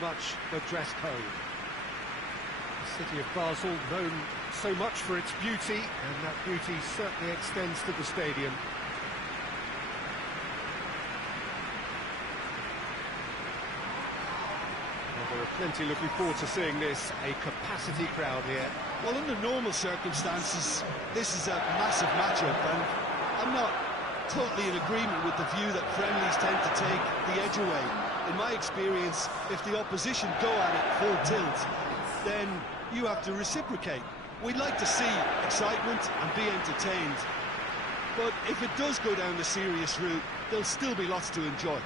much the dress code. The city of Basel, known so much for its beauty, and that beauty certainly extends to the stadium. Well, there are plenty looking forward to seeing this, a capacity crowd here. Well, under normal circumstances, this is a massive matchup, and I'm not totally in agreement with the view that friendlies tend to take the edge away. In my experience, if the opposition go at it full tilt, then you have to reciprocate. We'd like to see excitement and be entertained, but if it does go down the serious route, there'll still be lots to enjoy.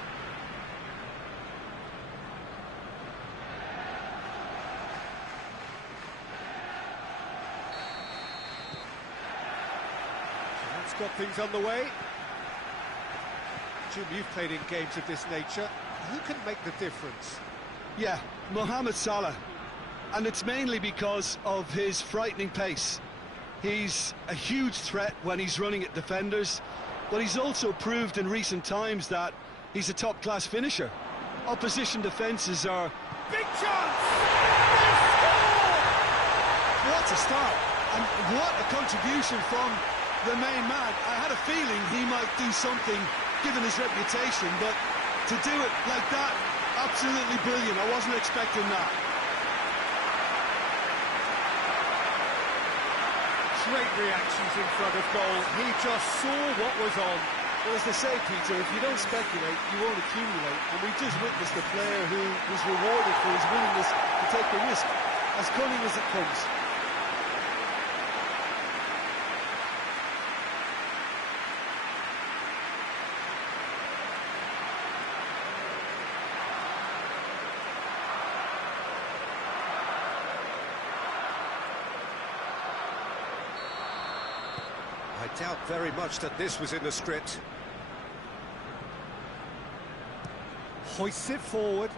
That's got things underway. Jim, you've played in games of this nature. Who can make the difference? Yeah, Mohamed Salah. And it's mainly because of his frightening pace. He's a huge threat when he's running at defenders, but he's also proved in recent times that he's a top-class finisher. Opposition defences are... Big chance! They score! What a start! And what a contribution from the main man. I had a feeling he might do something, given his reputation, but to do it like that, absolutely brilliant. I wasn't expecting that. Great reactions in front of goal. He just saw what was on. Well, as they say, Peter, if you don't speculate, you won't accumulate. And we just witnessed a player who was rewarded for his willingness to take the risk, as cunning as it comes. I doubt very much that this was in the script. Hoists it forward.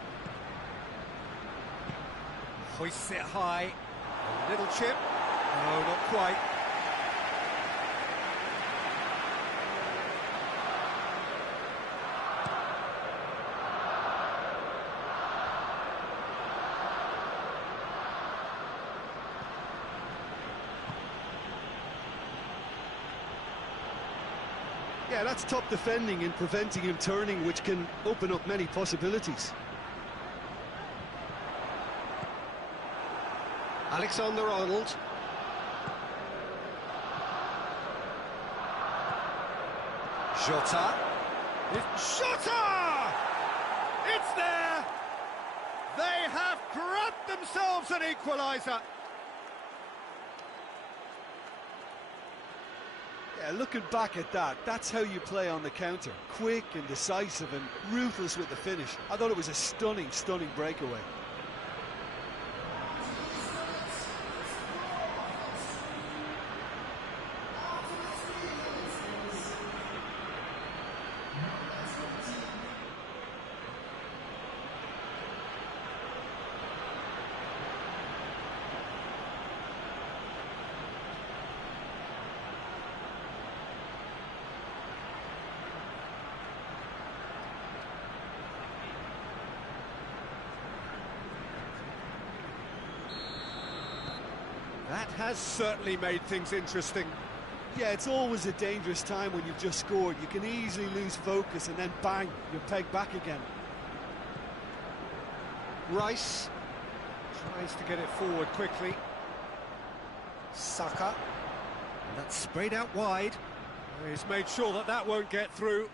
Hoists it high. A little chip. No, not quite. Yeah, that's top defending and preventing him turning, which can open up many possibilities. Alexander-Arnold. Jota. Jota! It's there! They have grabbed themselves an equaliser. Yeah, looking back at that, that's how you play on the counter. Quick and decisive and ruthless with the finish. I thought it was a stunning, stunning breakaway. That has certainly made things interesting. Yeah, it's always a dangerous time when you've just scored. You can easily lose focus and then bang, you're pegged back again. Rice tries to get it forward quickly. Saka. And that's sprayed out wide. He's made sure that that won't get through.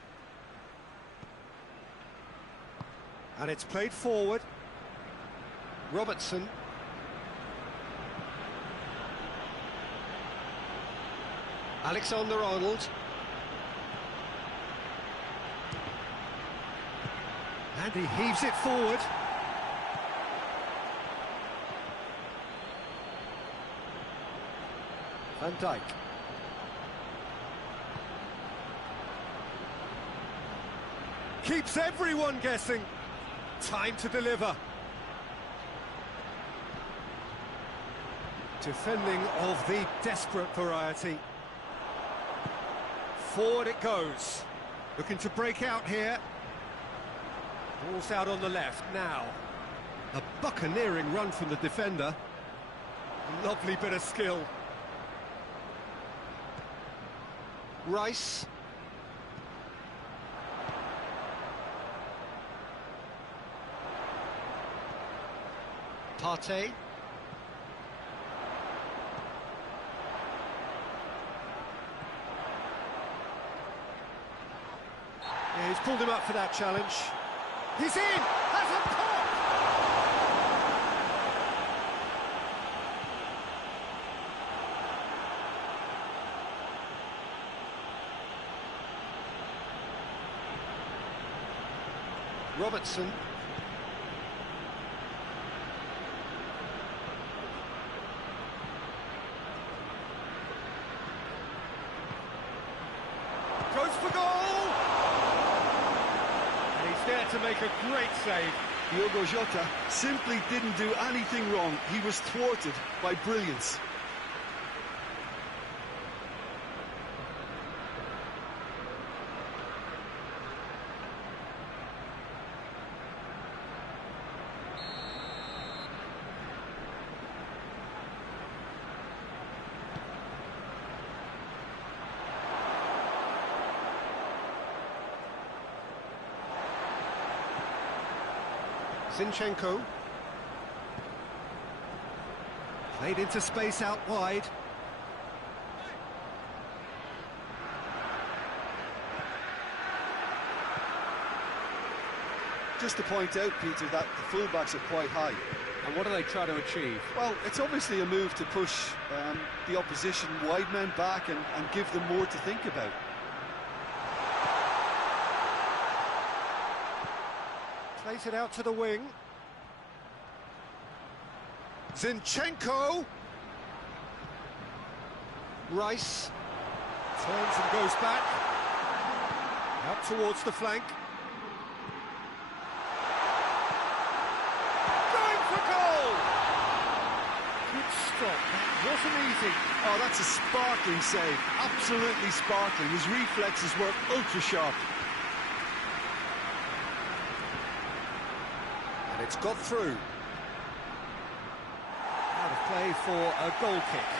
And it's played forward. Robertson. Alexander-Arnold. And he heaves it forward. Van Dijk. Keeps everyone guessing. Time to deliver. Defending of the desperate variety. Forward it goes. Looking to break out here. Ball's out on the left now. A buccaneering run from the defender. Lovely bit of skill. Rice. Partey. Yeah, he's pulled him up for that challenge. He's in! Has a pop! Robertson. Goes for goal! And he's there to make a great save. Diogo Jota simply didn't do anything wrong. He was thwarted by brilliance. Zinchenko. Played into space out wide. Just to point out, Peter, that the fullbacks are quite high. And what do they try to achieve? Well, it's obviously a move to push the opposition wide men back and give them more to think about. Plays it out to the wing. Zinchenko. Rice. Turns and goes back. Out towards the flank. Going for goal! Good stop. That wasn't easy. Oh, that's a sparkling save. Absolutely sparkling. His reflexes were ultra sharp. It's got through. Out of play for a goal kick.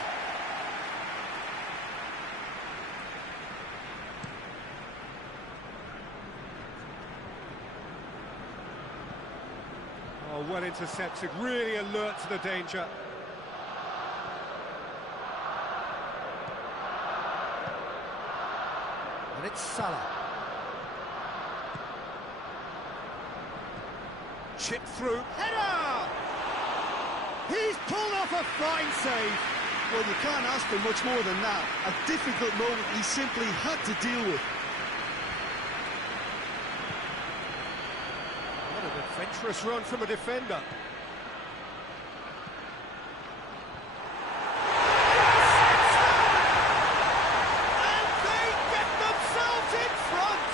Oh, well intercepted, really alert to the danger. And it's Salah. Chip through, header! He's pulled off a fine save. Well, you can't ask for much more than that. A difficult moment he simply had to deal with. What an adventurous run from a defender. And they get themselves in front!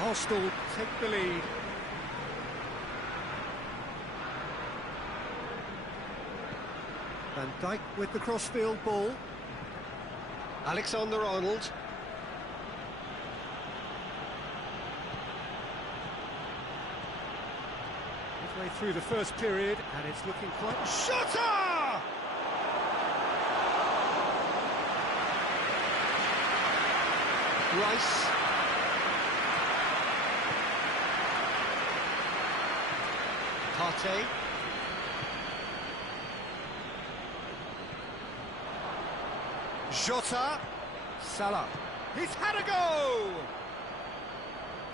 Arsenal take the lead. Van Dijk with the crossfield ball. Alexander-Arnold. Midway through the first period, and it's looking quite... Shooter! Rice. Partey. Jota. Salah. He's had a go!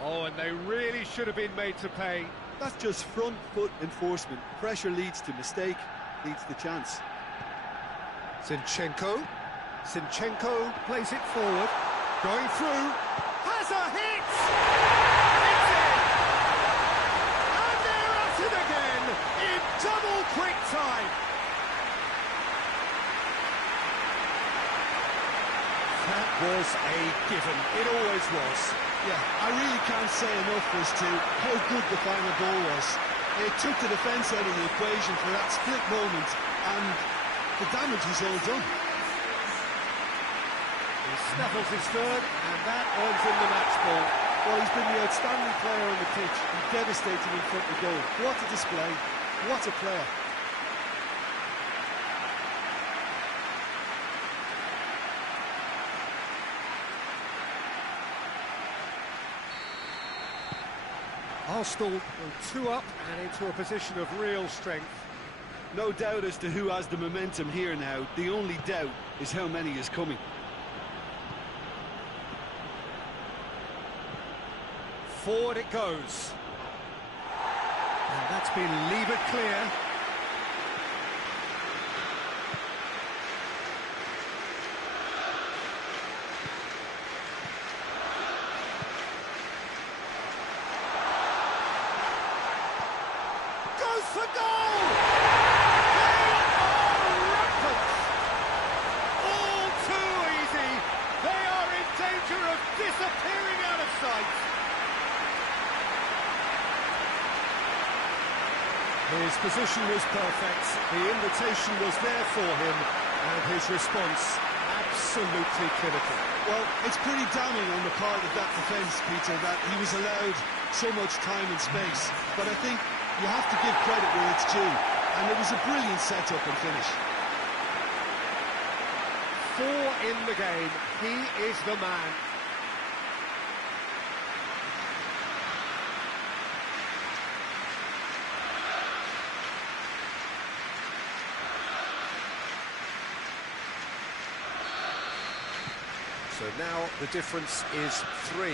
Oh, and they really should have been made to pay. That's just front foot enforcement. Pressure leads to mistake, leads to chance. Zinchenko. Zinchenko plays it forward. Going through. Has a hit! It's in! given. It always was. Yeah, I really can't say enough as to how good the final goal was. It took the defence out of the equation for that split moment, and the damage was all done. He snaffles his third, and that earns him the match ball. Well, he's been the outstanding player on the pitch. He's devastating in front of goal. What a display. What a player. Arsenal go 2 up and into a position of real strength. No doubt as to who has the momentum here now. The only doubt is how many is coming. Forward it goes. And that's been levered clear. Goes for goal! They are rampant! All too easy. They are in danger of disappearing out of sight. His position was perfect, the invitation was there for him, and his response absolutely clinical. Well, it's pretty damning on the part of that defence, Peter, that he was allowed so much time and space. But I think you have to give credit where it's due, and it was a brilliant setup and finish. 4 in the game, he is the man. So now the difference is 3.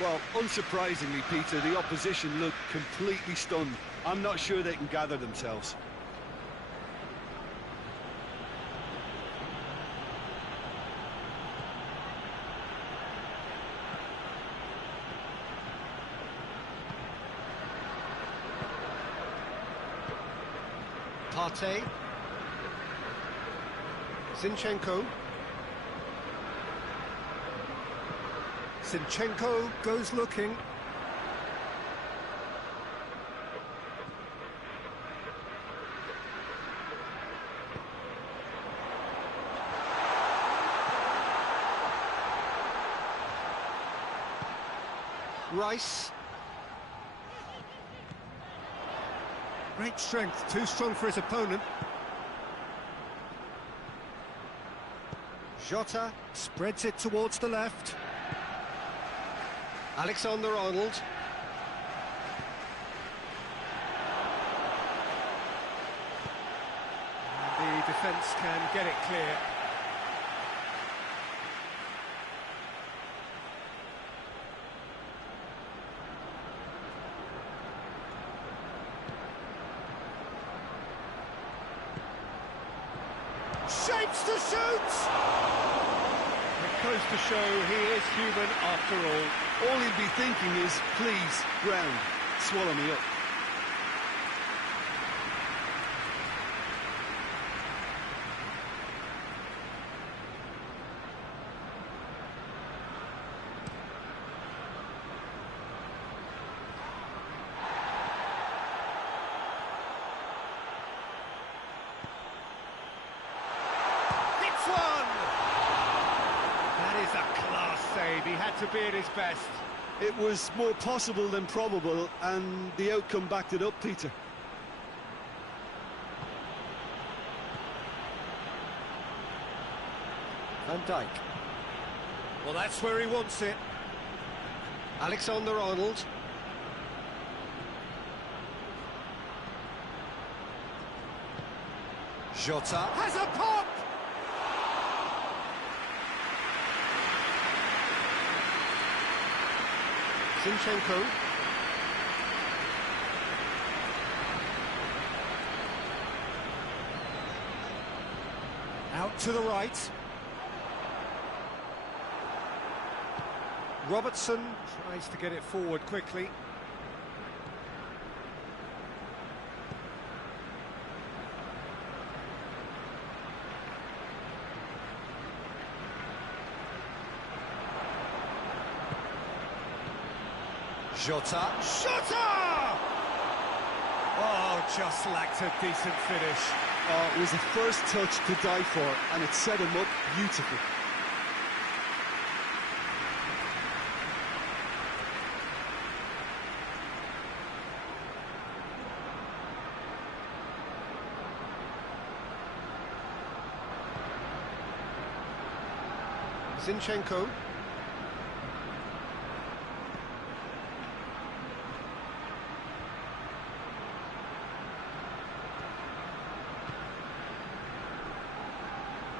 Well, unsurprisingly, Peter, the opposition look completely stunned. I'm not sure they can gather themselves. Partey. Zinchenko. Zinchenko goes looking. Rice. Great strength, too strong for his opponent. Jota spreads it towards the left. Alexander-Arnold. The defence can get it clear. Shapes to shoot! It goes to show he is human after all. All he'll be thinking is, please, ground, swallow me up. Hits one! That is a class save. He had to be at his best. It was more possible than probable, and the outcome backed it up, Peter. Van Dijk. Well, that's where he wants it. Alexander-Arnold. Jota has a pop! Zinchenko. Out to the right. Robertson tries to get it forward quickly. Jota! Jota! Oh, just lacked a decent finish. Oh, it was a first touch to die for, and it set him up beautifully. Zinchenko.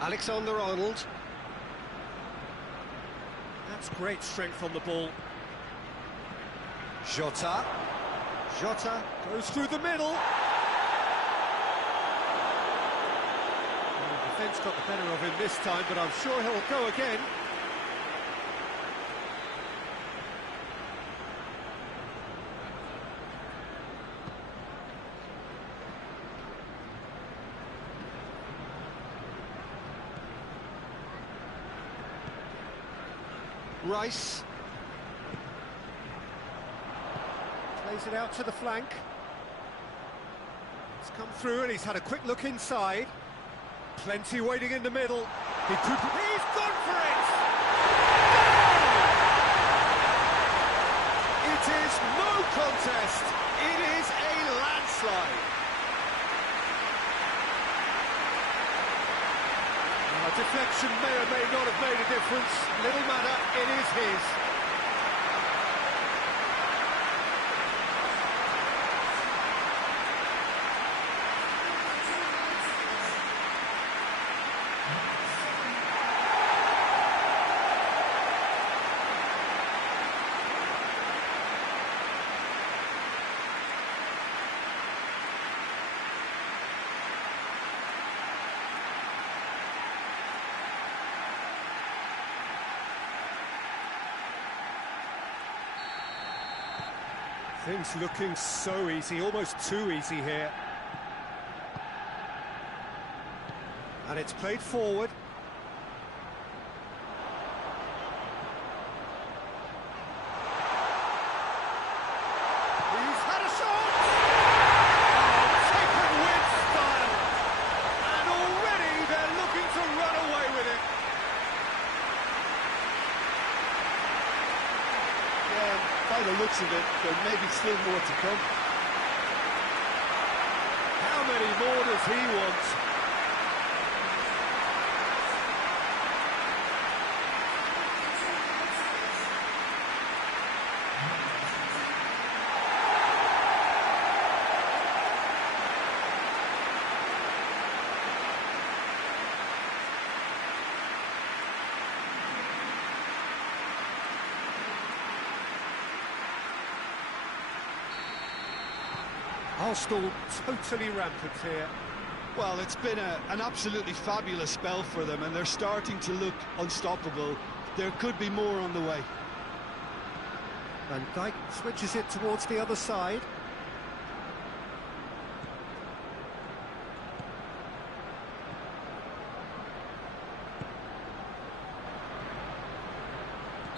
Alexander-Arnold. That's great strength on the ball. Jota. Jota goes through the middle. The defence got the better of him this time, but I'm sure he'll go again. Rice plays it out to the flank. It's come through and he's had a quick look inside. Plenty waiting in the middle. He's gone for it! It is no contest. It is a landslide. A deflection may or may not have made a difference. Little matter, it is his. Things looking so easy, almost too easy here. And it's played forward. He's had a shot! Oh, taken with style! And already they're looking to run away with it. By the looks of it, there may be still more to come. How many more does he want? Arsenal totally rampant here. Well, it's been an absolutely fabulous spell for them, and they're starting to look unstoppable. There could be more on the way. Van Dijk switches it towards the other side.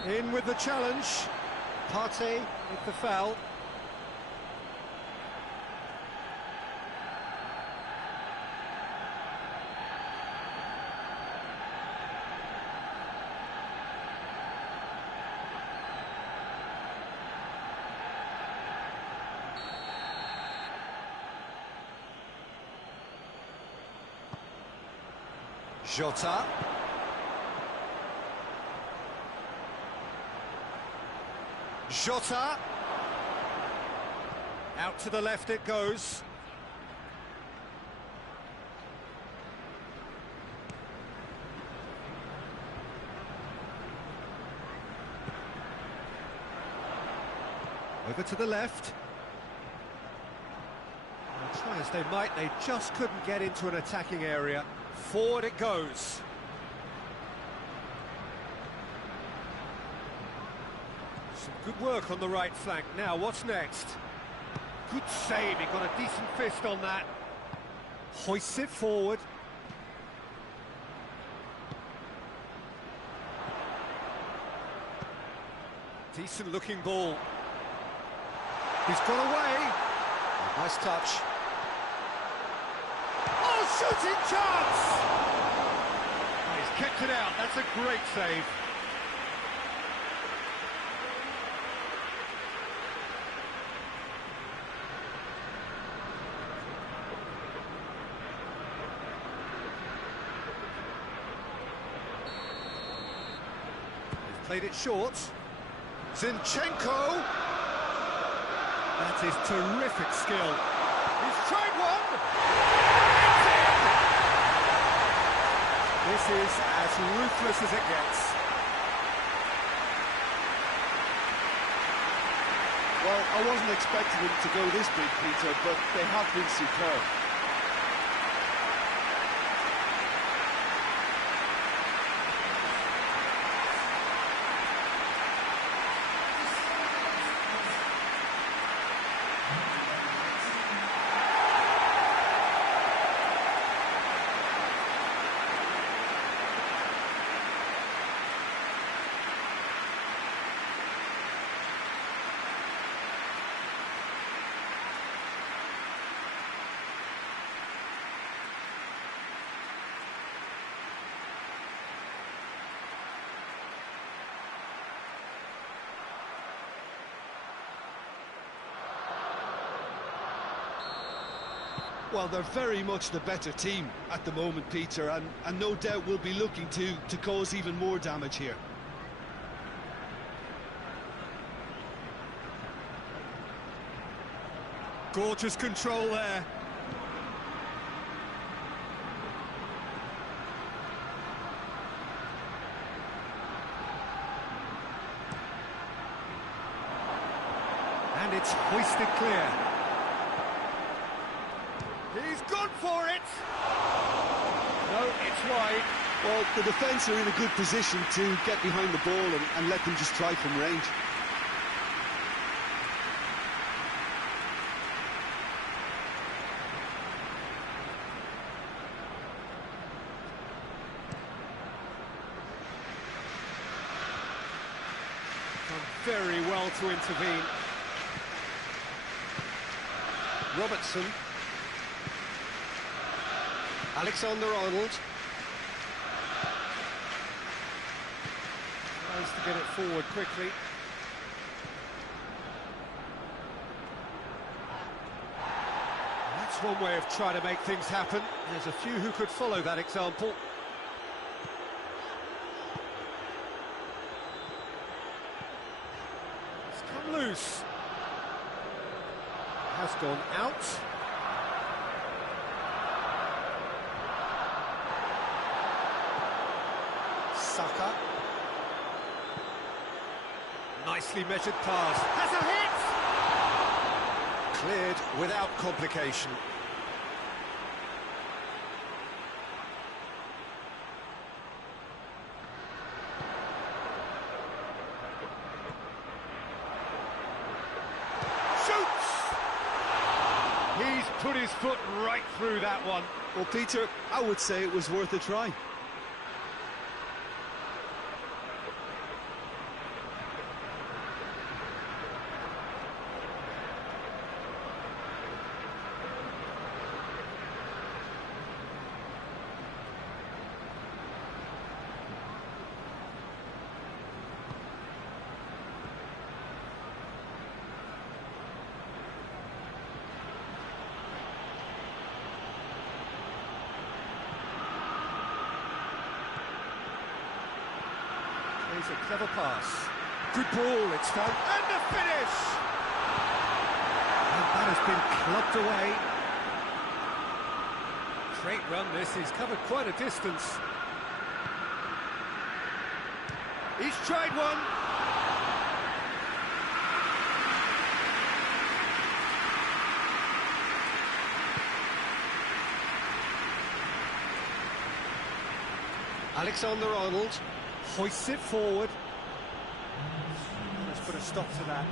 In with the challenge. Partey with the foul. Jota. Jota. Out to the left it goes. Over to the left. Well, try as they might, they just couldn't get into an attacking area. Forward it goes. Some good work on the right flank. Now, what's next? Good save, he got a decent fist on that. Hoists it forward. Decent looking ball. He's got away. Nice touch. Oh, shooting chance! Oh, he's kept it out. That's a great save. He's played it short. Zinchenko! That is terrific skill. He's tried one! It's in! This is as ruthless as it gets. Well, I wasn't expecting them to go this big, Peter, but they have been superb. Well, they're very much the better team at the moment, Peter, and no doubt will be looking to cause even more damage here. Gorgeous control there. And it's hoisted clear. He's gone for it! No, it's wide. Well, the defence are in a good position to get behind the ball and let them just try from range. Done very well to intervene. Robertson. Alexander-Arnold. Tries to get it forward quickly. That's one way of trying to make things happen. There's a few who could follow that example. It's come loose. Has gone out. Saka. Nicely measured pass. Has a hit! Cleared without complication. Shoots! He's put his foot right through that one. Well, Peter, I would say it was worth a try. Here's a clever pass. Good ball, it's found. And the finish! And that has been clubbed away. Great run this, he's covered quite a distance. He's tried one. Alexander-Arnold hoists it forward. Let's put a stop to that.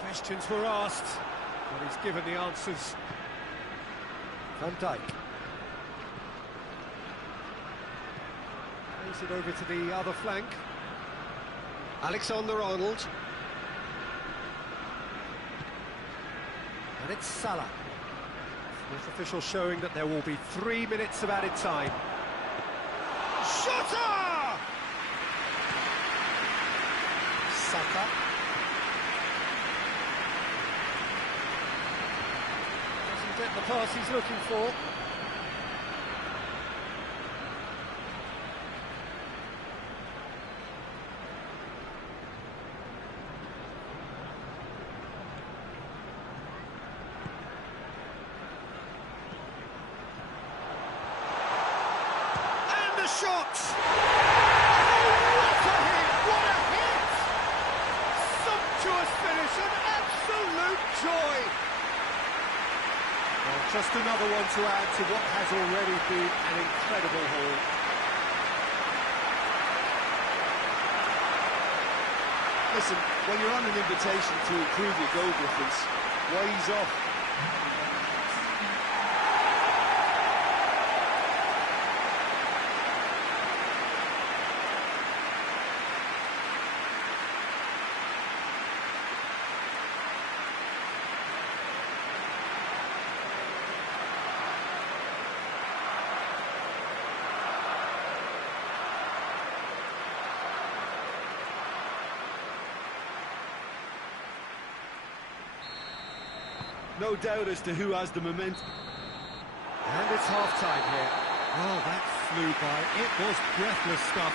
Questions were asked, but he's given the answers. Van Dijk. Plays it over to the other flank. Alexander-Arnold. And it's Salah. Fourth official showing that there will be 3 minutes of added time. Shooter! Saka. Doesn't get the pass he's looking for. Shot! Oh, what a hit! What a hit! Sumptuous finish, an absolute joy! Well, just another one to add to what has already been an incredible haul. Listen, when you're on an invitation to improve your goal difference, why ease off? No doubt as to who has the momentum. And it's half-time here. Oh, that flew by. It was breathless stuff.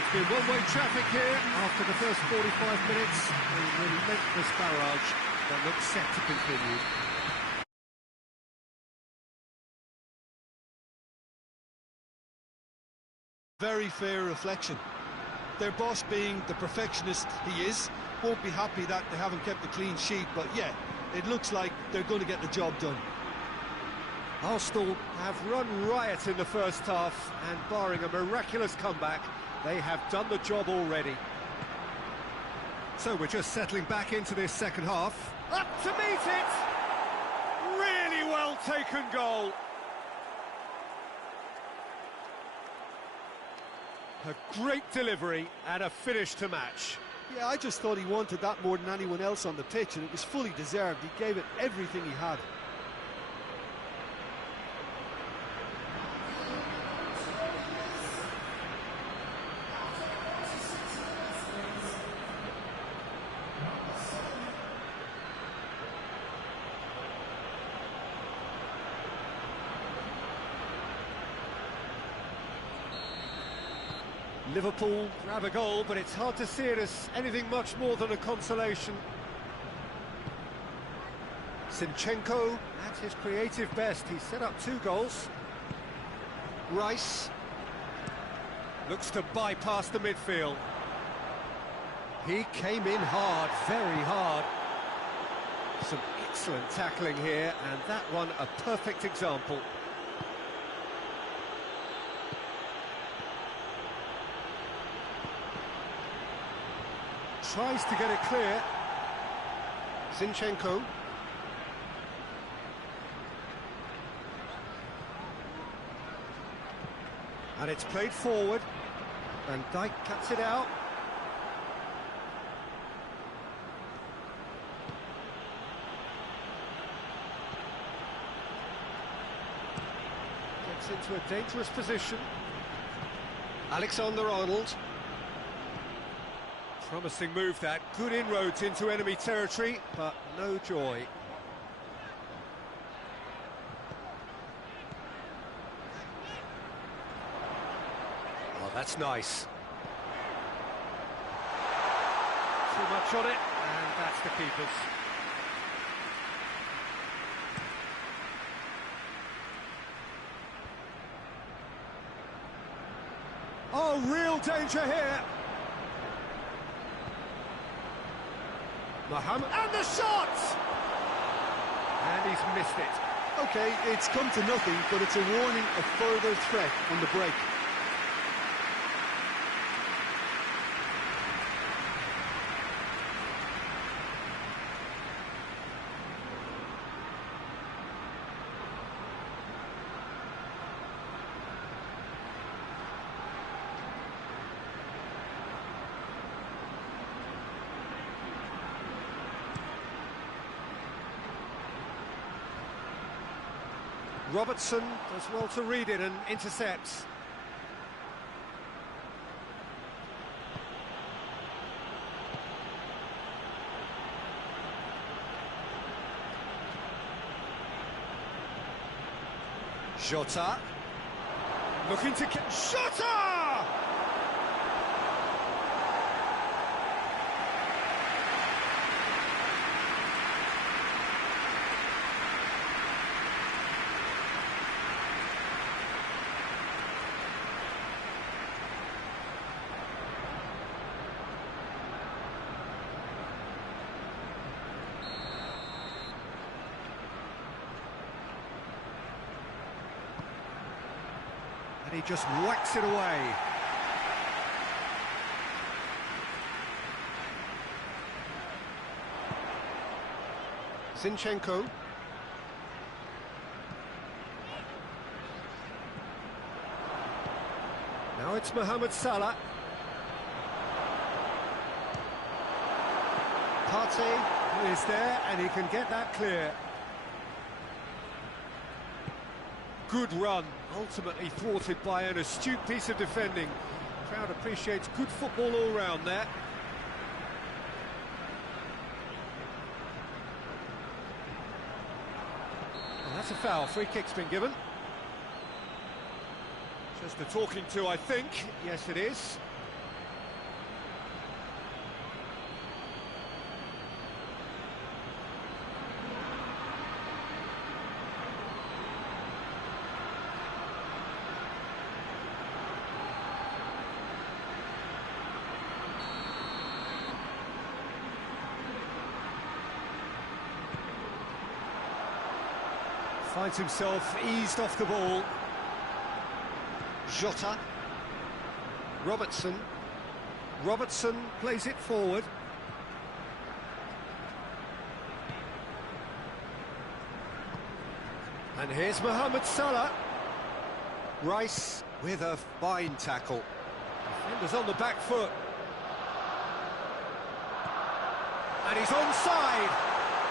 It's been one-way traffic here after the first 45 minutes. A relentless barrage that looks set to continue. Very fair reflection. Their boss, being the perfectionist he is, won't be happy that they haven't kept a clean sheet, but yeah, it looks like they're going to get the job done. Arsenal have run riot in the first half, and barring a miraculous comeback, they have done the job already. So we're just settling back into this second half. Up to meet it! Really well taken goal. A great delivery and a finish to match. Yeah, I just thought he wanted that more than anyone else on the pitch, and it was fully deserved. He gave it everything he had. Liverpool grab a goal, but it's hard to see it as anything much more than a consolation. Zinchenko at his creative best. He set up 2 goals. Rice looks to bypass the midfield. He came in hard, very hard. Some excellent tackling here, and that one a perfect example. Tries to get it clear. Zinchenko. And it's played forward. Van Dijk cuts it out. Gets into a dangerous position. Alexander-Arnold. Promising move that, good inroads into enemy territory, but no joy. Oh, that's nice. Too much on it, and that's the keeper's. Oh, real danger here. Mohamed, and the shot! And he's missed it. Okay, it's come to nothing, but it's a warning of further threat on the break. Robertson does well to read it and intercepts. Jota. Looking to get... Jota! And he just whacks it away. Zinchenko. Now it's Mohamed Salah. Partey is there and he can get that clear. Good run, ultimately thwarted by an astute piece of defending. Crowd appreciates good football all round there. Well, that's a foul, free kick's been given. Just a talking to, I think. Yes, it is. Finds himself eased off the ball. Jota. Robertson. Robertson plays it forward. And here's Mohamed Salah. Rice with a fine tackle. Defender's on the back foot. And he's onside.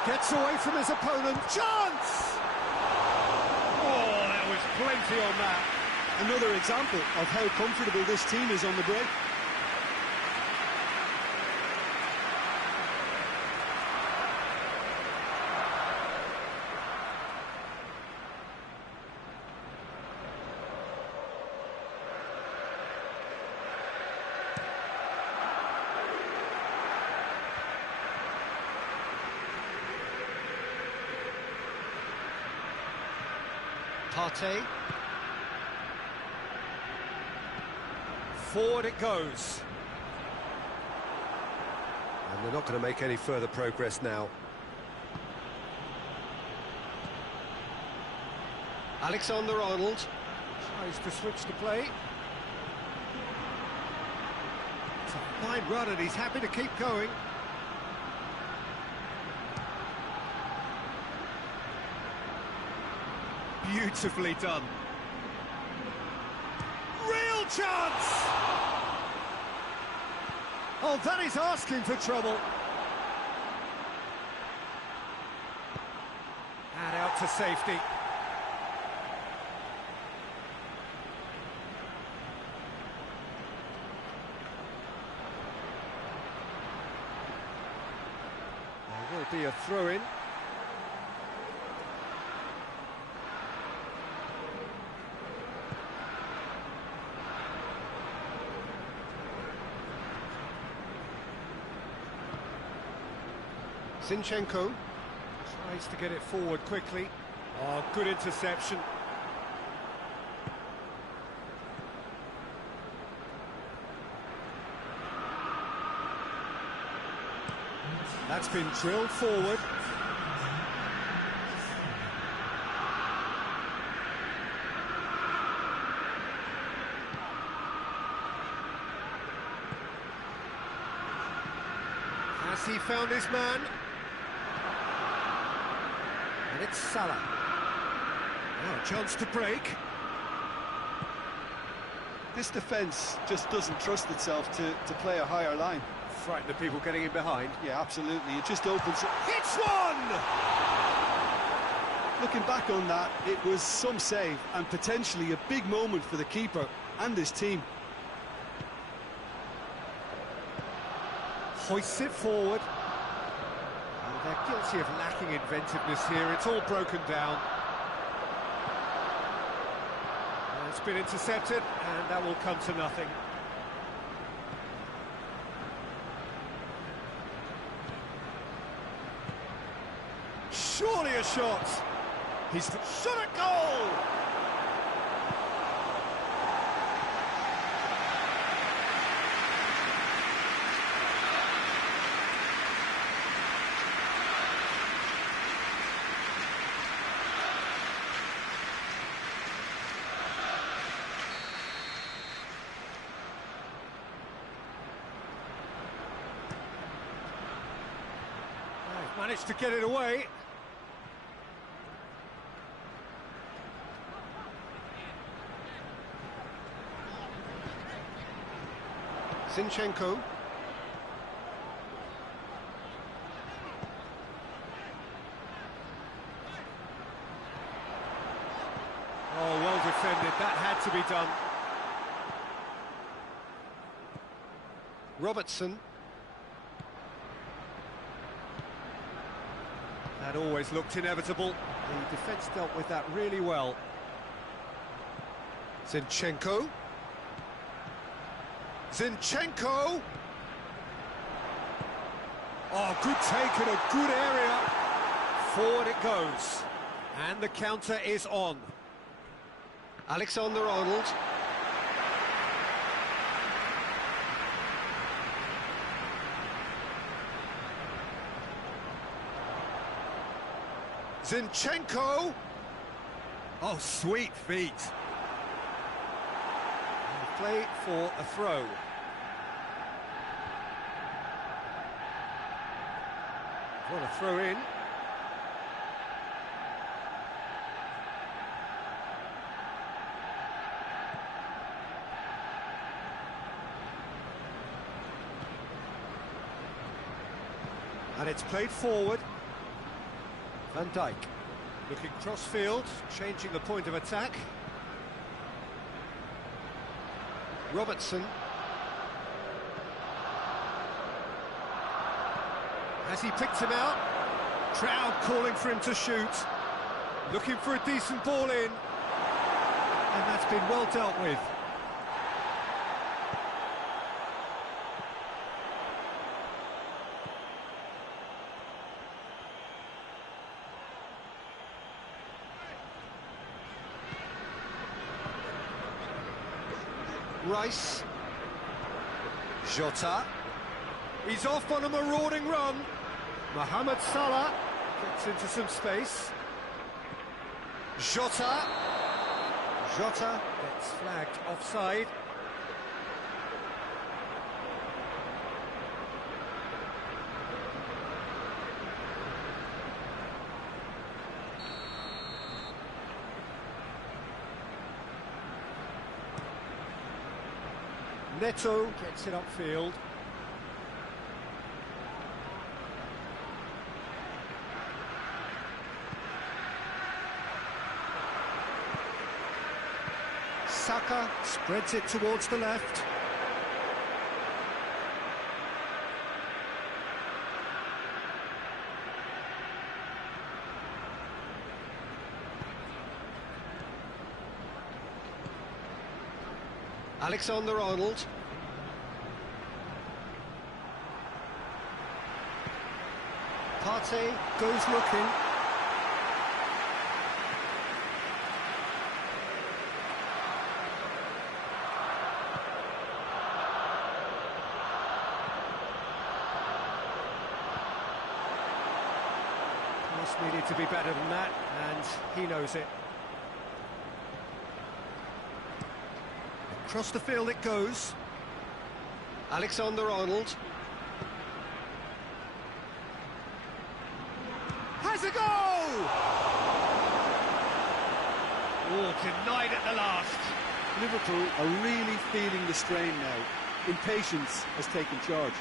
Gets away from his opponent. Chance! Oh, there was plenty on that. Another example of how comfortable this team is on the break. Partey. Forward it goes. And they're not going to make any further progress now. Alexander-Arnold tries to switch the play. It's a fine run and he's happy to keep going. Beautifully done. Real chance! Oh, that is asking for trouble. And out to safety. There will be a throw-in. Zinchenko tries to get it forward quickly. Oh, good interception. That's been drilled forward. Has he found his man? And it's Salah. Now a chance to break. This defence just doesn't trust itself to play a higher line. Frighten the people getting in behind. Yeah, absolutely. It just opens it. Hits one! Looking back on that, it was some save and potentially a big moment for the keeper and his team. Hoists it forward. And they're guilty of lacking inventiveness here. It's all broken down. And it's been intercepted, and that will come to nothing. Surely a shot. He's shot at goal! They've managed to get it away. Zinchenko. Oh, well defended. That had to be done. Robertson. That always looked inevitable. The defence dealt with that really well. Zinchenko. Zinchenko! Oh, good take in a good area. Forward it goes. And the counter is on. Alexander-Arnold. Zinchenko! Oh, sweet feet. Play for a throw. What a throw in. And it's played forward. Van Dijk looking cross-field, changing the point of attack. Robertson. Has he picked him out? Crowd calling for him to shoot. Looking for a decent ball in. And that's been well dealt with. Rice. Jota. He's off on a marauding run. Mohamed Salah gets into some space. Jota. Jota gets flagged offside. Neto gets it upfield. Saka spreads it towards the left. Alexander-Arnold. Partey goes looking. Pass needed to be better than that, and he knows it. Across the field it goes. Alexander-Arnold. Has a goal! Oh, denied at the last. Liverpool are really feeling the strain now. Impatience has taken charge.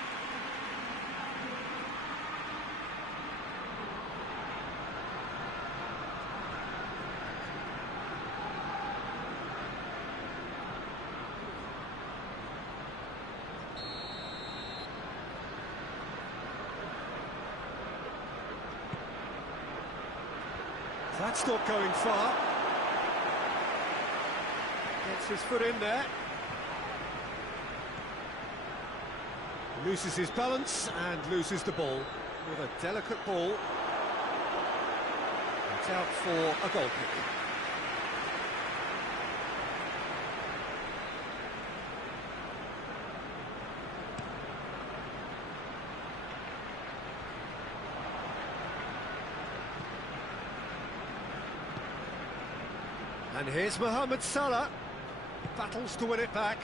That's not going far. Gets his foot in there. Loses his balance and loses the ball with a delicate ball. It's out for a goal kick. And here's Mohamed Salah. Battles to win it back.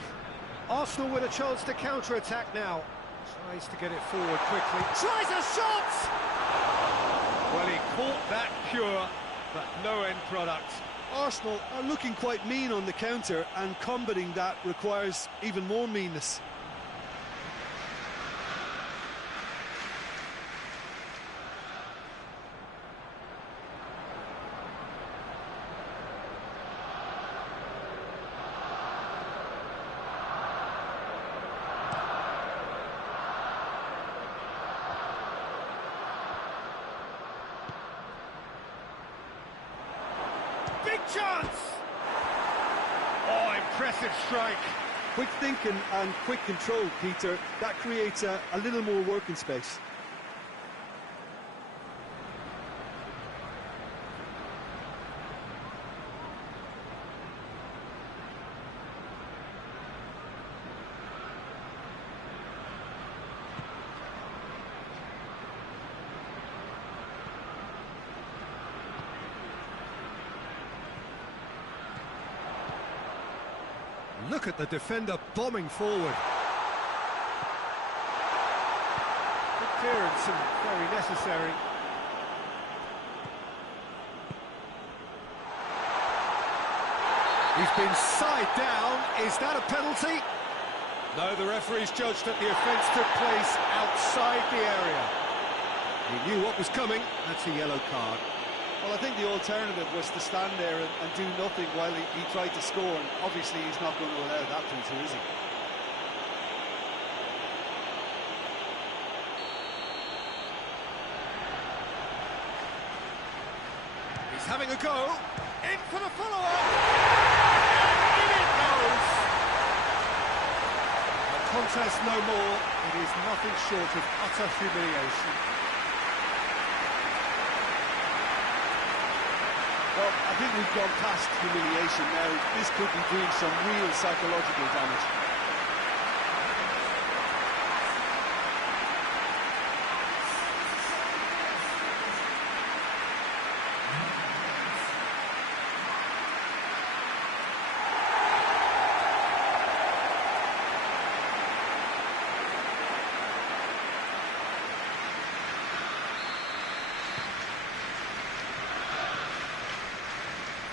Arsenal with a chance to counter-attack now. Tries to get it forward quickly. Tries a shot! Well, he caught that pure, but no end product. Arsenal are looking quite mean on the counter, and combating that requires even more meanness. Big chance! Oh, impressive strike. Quick thinking and quick control, Peter. That creates a little more working space. Look at the defender bombing forward. Good clearance and very necessary. He's been side down. Is that a penalty? No, the referee's judged that the offence took place outside the area. He knew what was coming. That's a yellow card. Well, I think the alternative was to stand there and do nothing while he tried to score, and obviously he's not going to allow that to, is he? He's having a go. In for the follow-up. And in it goes. A contest no more. It is nothing short of utter humiliation. Well, I think we've gone past humiliation now. This could be doing some real psychological damage.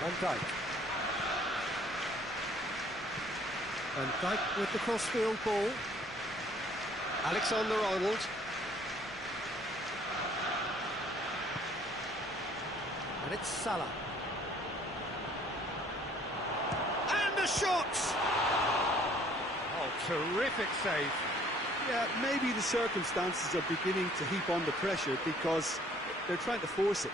Van Dijk. Van Dijk with the crossfield ball. Alexander-Arnold. And it's Salah. And the shot! Oh, terrific save. Yeah, maybe the circumstances are beginning to heap on the pressure because they're trying to force it.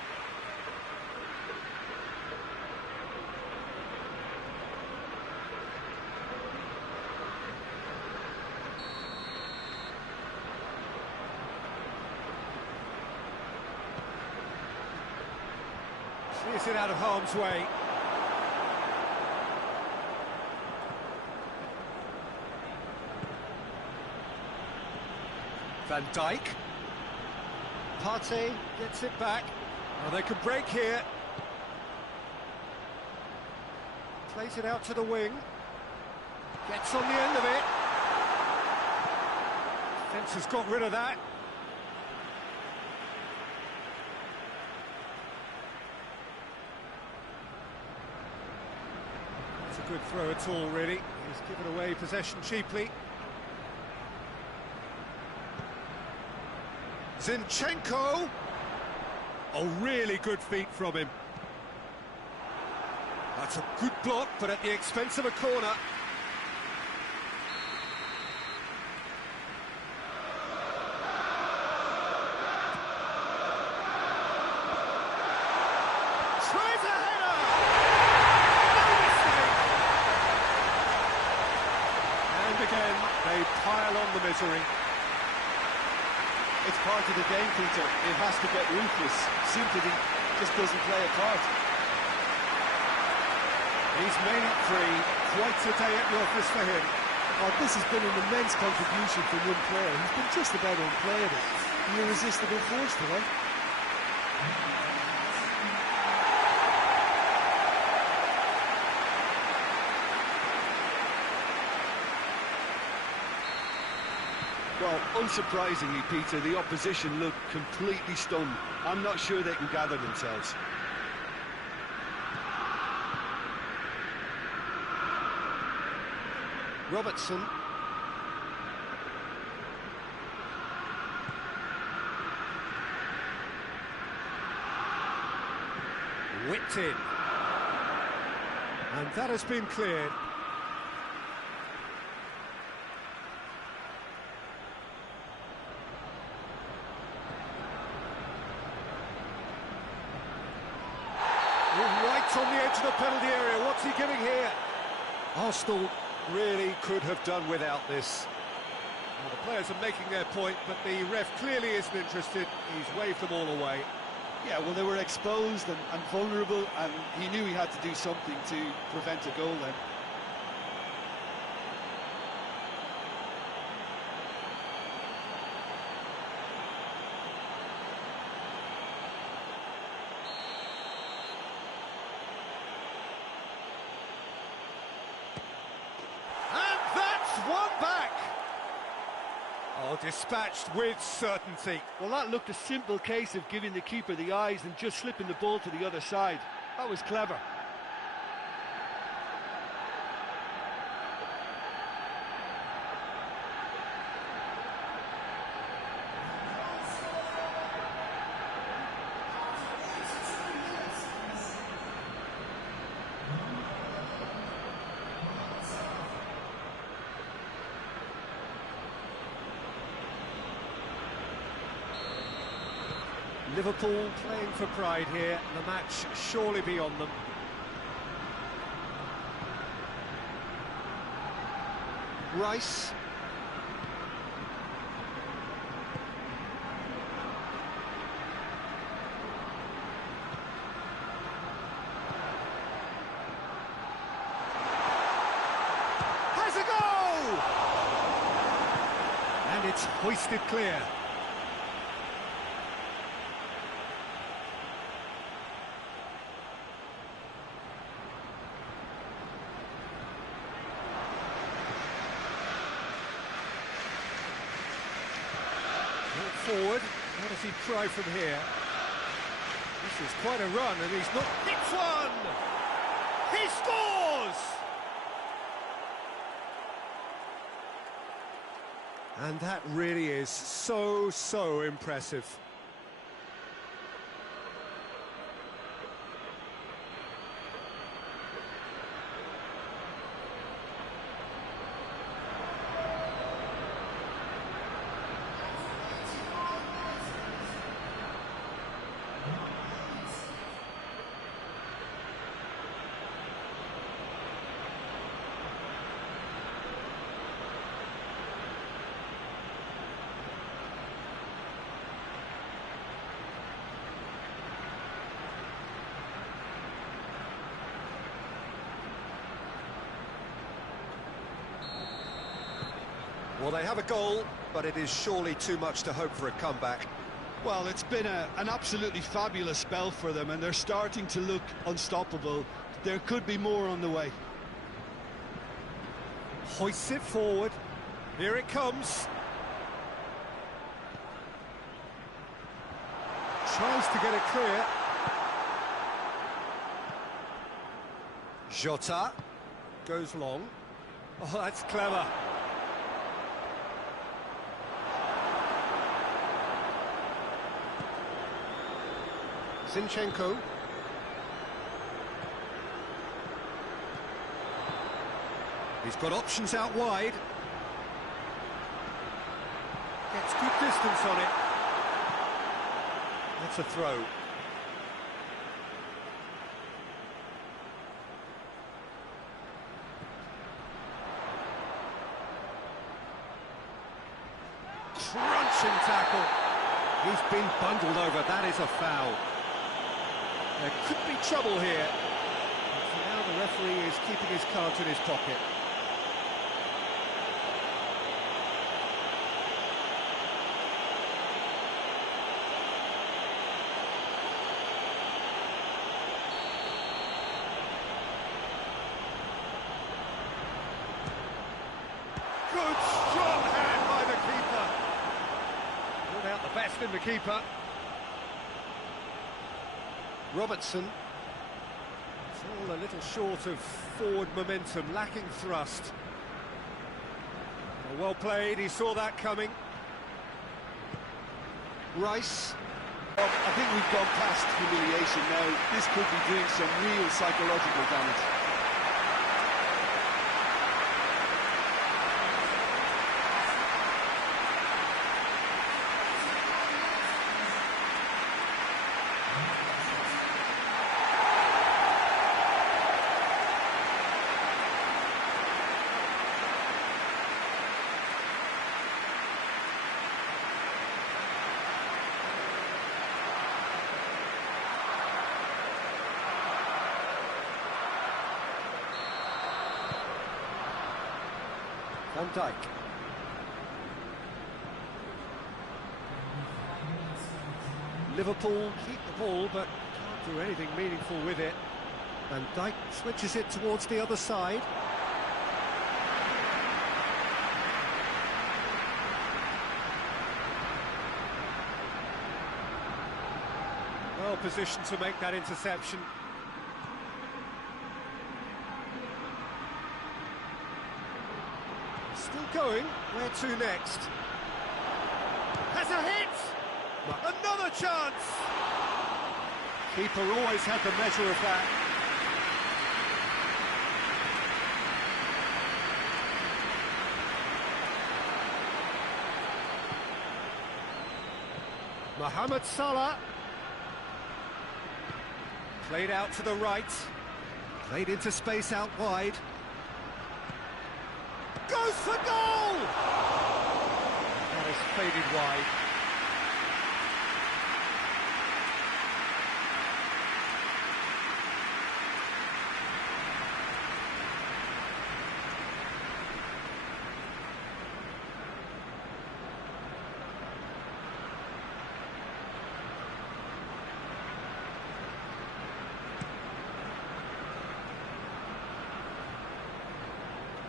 Clears it out of harm's way. Van Dijk. Partey gets it back. Oh, they could break here. Plays it out to the wing. Gets on the end of it. Defence has got rid of that. It's a good throw at all, really. He's given away possession cheaply. Zinchenko. Oh, really good feet from him. That's a good block, but at the expense of a corner. victory. It's part of the game, Peter. It has to get ruthless. Sympathy just doesn't play a part. He's made it three. Quite a day at the office for him. Oh, this has been an immense contribution from one player. He's been just about unplayable. The irresistible force today. Well, unsurprisingly, Peter, the opposition look completely stunned. I'm not sure they can gather themselves. Robertson. Whipped in. And that has been cleared. Right on the edge of the penalty area. What's he giving here? Arsenal really could have done without this. Well, the players are making their point, but the ref clearly isn't interested. He's waved them all away. Yeah, well, they were exposed and vulnerable, and he knew he had to do something to prevent a goal then. One back! Oh, dispatched with certainty. Well, that looked a simple case of giving the keeper the eyes and just slipping the ball to the other side. That was clever. Liverpool playing for pride here, the match surely beyond them. Rice. Has a goal! And it's hoisted clear. Forward, what does he try from here? This is quite a run, and he's not... It's one! He scores! And that really is so impressive. Well, they have a goal, but it is surely too much to hope for a comeback. Well, it's been an absolutely fabulous spell for them, and they're starting to look unstoppable. There could be more on the way. Hoists it forward. Here it comes. Tries to get it clear. Jota goes long. Oh, that's clever. Zinchenko. He's got options out wide. Gets good distance on it. That's a throw. crunching tackle. He's been bundled over, that is a foul. There could be trouble here. But for now, the referee is keeping his cards in his pocket. Good, strong hand by the keeper. Pulled out the best in the keeper. Robertson. It's all a little short of forward momentum, lacking thrust. Well played, he saw that coming. Rice. I think we've gone past humiliation now. This could be doing some real psychological damage. Van Dijk. Liverpool keep the ball, but can't do anything meaningful with it. Van Dijk switches it towards the other side. Well positioned to make that interception. Still going. Where to next? Has a hit! Another chance! Keeper always had the measure of that. Mohamed Salah. Played out to the right. Played into space out wide. Goes for goal! That is faded wide.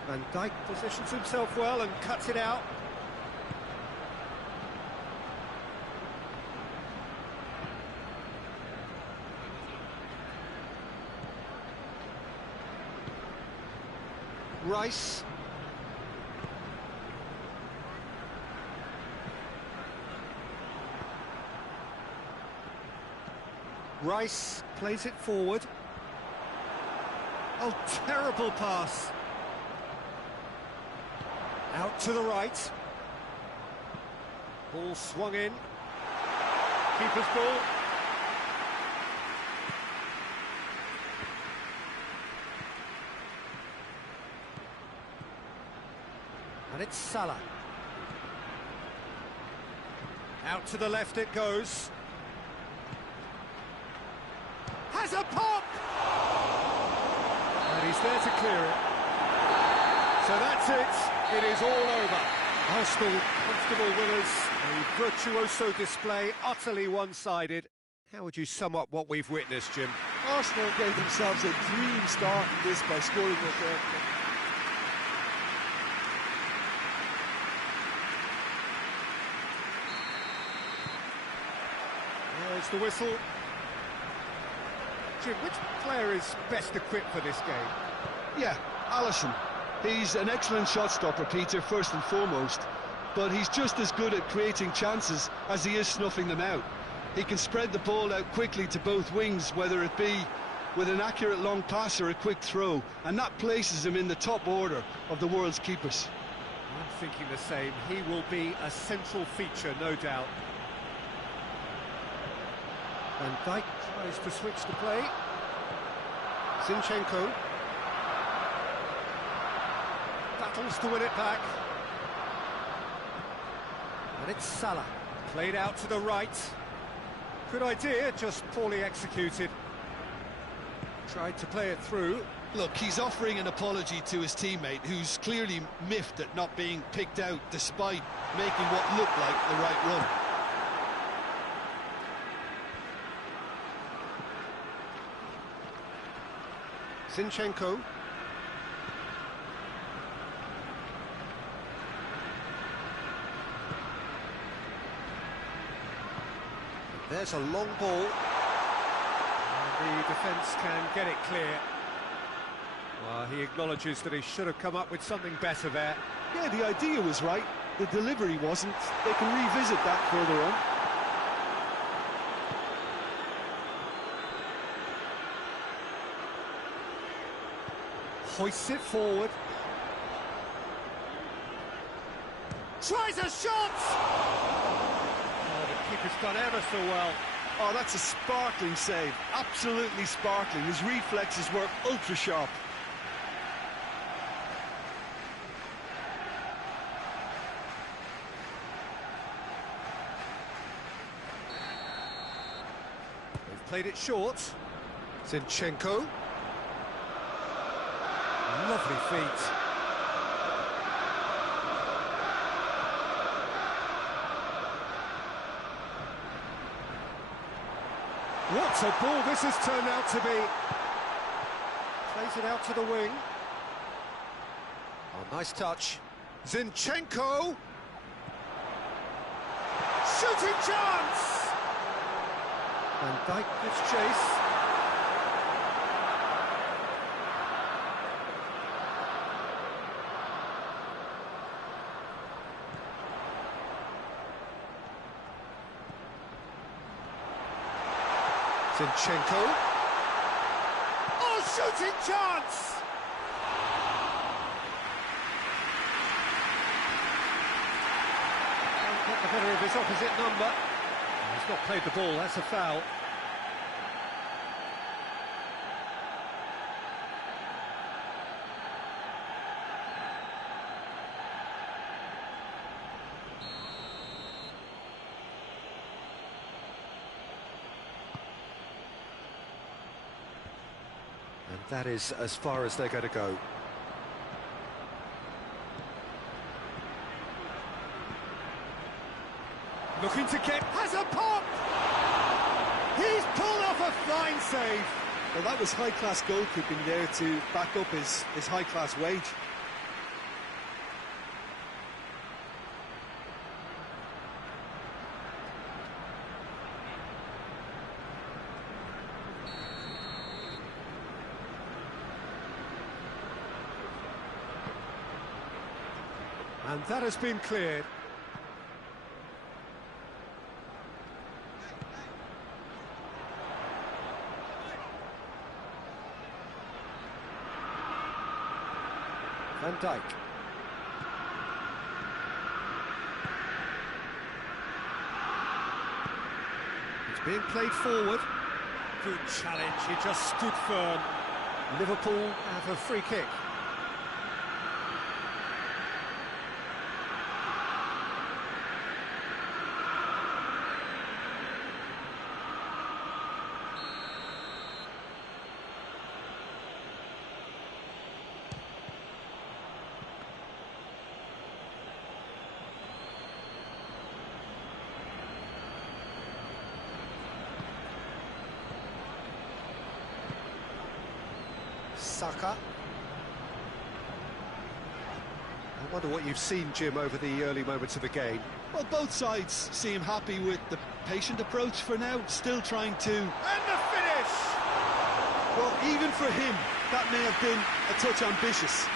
Van Dijk positions himself well and cuts it out. Rice. Rice plays it forward. Oh, terrible pass. Out to the right. Ball swung in. Keeper's ball. And it's Salah. Out to the left it goes. Has a pop! And he's there to clear it. So that's it. It is all over. Arsenal comfortable winners. A virtuoso display, utterly one-sided. How would you sum up what we've witnessed, Jim? Arsenal gave themselves a dream start in this by scoring their third. There's the whistle. Jim, which player is best equipped for this game? Yeah, Alisson. He's an excellent shot stopper, Peter, first and foremost, but he's just as good at creating chances as he is snuffing them out. He can spread the ball out quickly to both wings, whether it be with an accurate long pass or a quick throw, and that places him in the top order of the world's keepers. I'm thinking the same. He will be a central feature, no doubt. Van Dijk tries to switch the play. Zinchenko battles to win it back. And it's Salah. Played out to the right. Good idea, just poorly executed. Tried to play it through. Look, he's offering an apology to his teammate, who's clearly miffed at not being picked out despite making what looked like the right run. Zinchenko. There's a long ball. And the defence can get it clear. Well, he acknowledges that he should have come up with something better there. Yeah, the idea was right, the delivery wasn't. They can revisit that further on. Hoists it forward. Tries a shot! Oh, the keeper's done ever so well. Oh, that's a sparkling save. Absolutely sparkling. His reflexes were ultra sharp. They've played it short. Zinchenko. Lovely feet. What a ball this has turned out to be. Plays it out to the wing. Oh, nice touch. Zinchenko. Shooting chance! Van Dijk gives chase. Zinchenko. Oh, shooting chance! Can't get the better of his opposite number. He's not played the ball, that's a foul. And that is as far as they're going to go. Looking to get... has a pop! He's pulled off a fine save! Well, that was high-class goalkeeping there to back up his high-class wage. And that has been cleared. Van Dijk. It's being played forward. Good challenge, he just stood firm. Liverpool have a free kick. Saka. I wonder what you've seen, Jim, over the early moments of the game. Well, both sides seem happy with the patient approach for now, still trying to... And the finish! Well, even for him, that may have been a touch ambitious.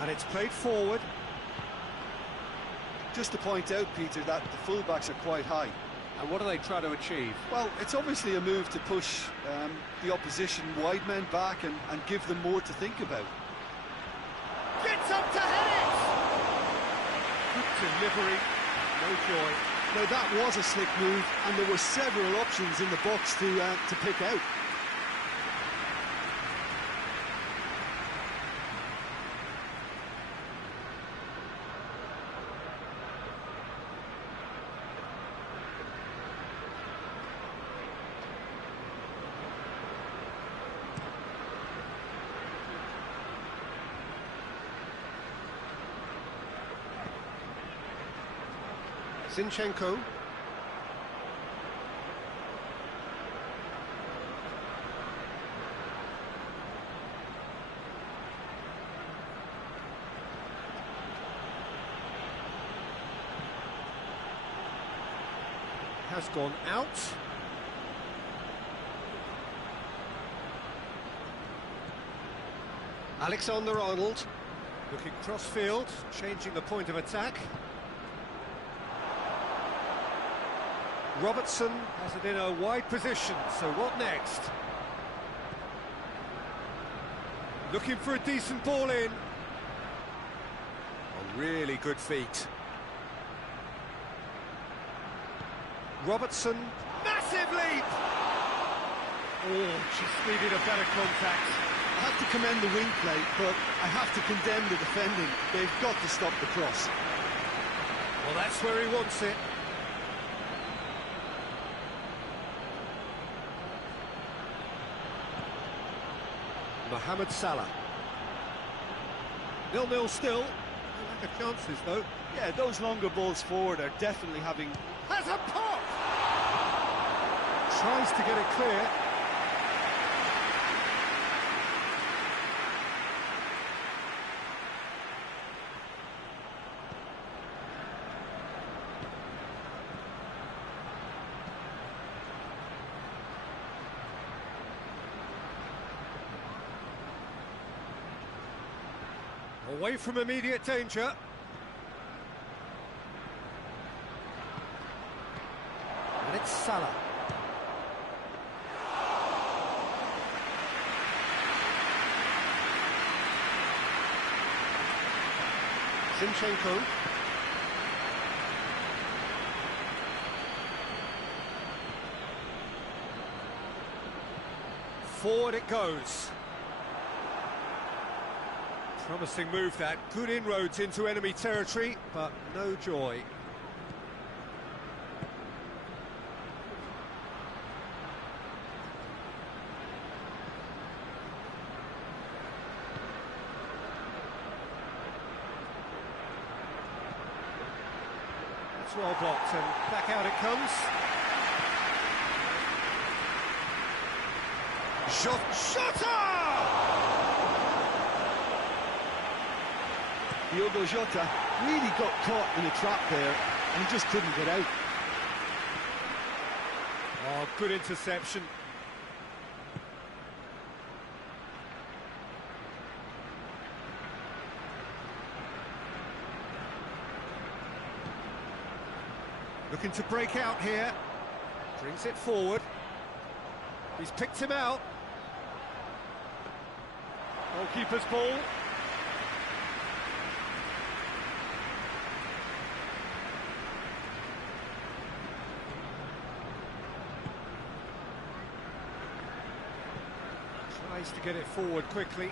And it's played forward. Just to point out, Peter, that the fullbacks are quite high. And what are they trying to achieve? Well, it's obviously a move to push the opposition wide men back and give them more to think about. Gets up to head it! Good delivery, no joy. Now, that was a slick move, and there were several options in the box to pick out. Zinchenko. Has gone out. Alexander-Arnold looking cross-field, changing the point of attack. Robertson has it in a wide position, so what next? Looking for a decent ball in. A really good feet. Robertson, massive leap! Oh, just needed a better contact. I have to commend the wing play, but I have to condemn the defending. They've got to stop the cross. Well, that's where he wants it. Mohamed Salah. 0-0 still. No lack of chances, though. Yeah, those longer balls forward are definitely having... Has a pop! Tries to get it clear. Away from immediate danger. And it's Salah. Zinchenko. Forward it goes. Promising move that, good inroads into enemy territory, but no joy. That's well blocked, and back out it comes. Jota! Diogo Jota really got caught in a trap there and just couldn't get out. Oh, good interception. Looking to break out here. Brings it forward. He's picked him out. Goalkeeper's ball. Tries to get it forward quickly.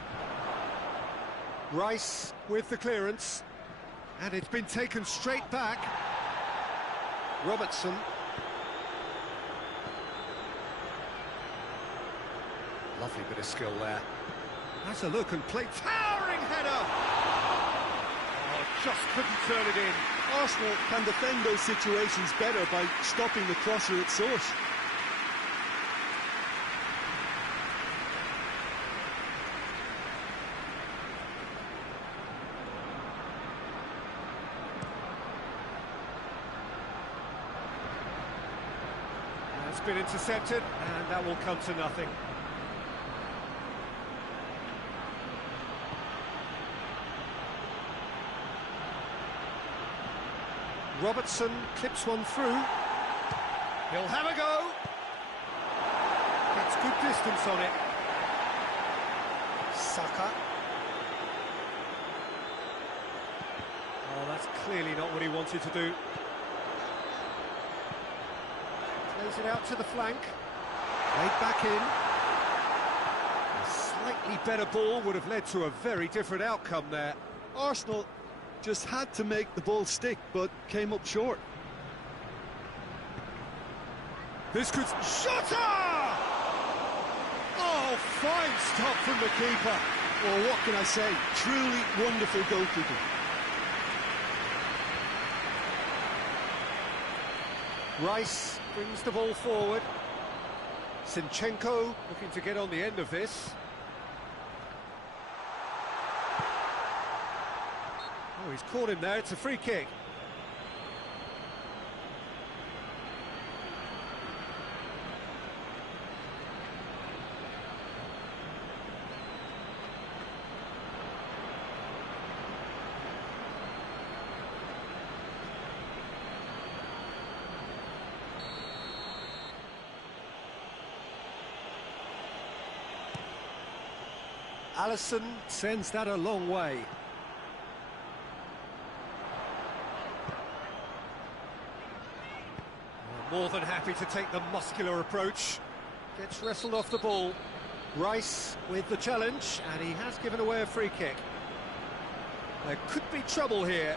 Rice with the clearance. And it's been taken straight back. Robertson. Lovely bit of skill there. Has a look and play. Towering header! Oh, just couldn't turn it in. Arsenal can defend those situations better by stopping the crosser at source. It's been intercepted, and that will come to nothing. Robertson clips one through. He'll have a go. Gets good distance on it. Saka. Oh, that's clearly not what he wanted to do. Plays it out to the flank. Played back in. A slightly better ball would have led to a very different outcome there. Arsenal just had to make the ball stick, but came up short. This could... Shota! Oh, fine stop from the keeper. Well, what can I say? Truly wonderful goalkeeping. Rice brings the ball forward. Zinchenko looking to get on the end of this. Oh, he's caught him there, it's a free kick. Alisson sends that a long way. More than happy to take the muscular approach. Gets wrestled off the ball. Rice with the challenge, and he has given away a free kick. There could be trouble here.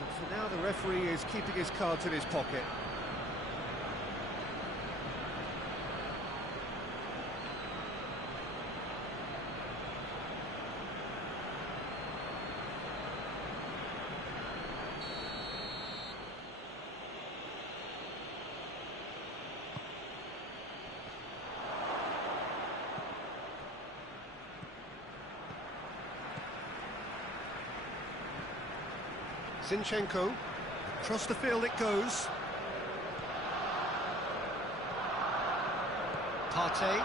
But for now, the referee is keeping his cards in his pocket. Zinchenko, across the field it goes. Partey.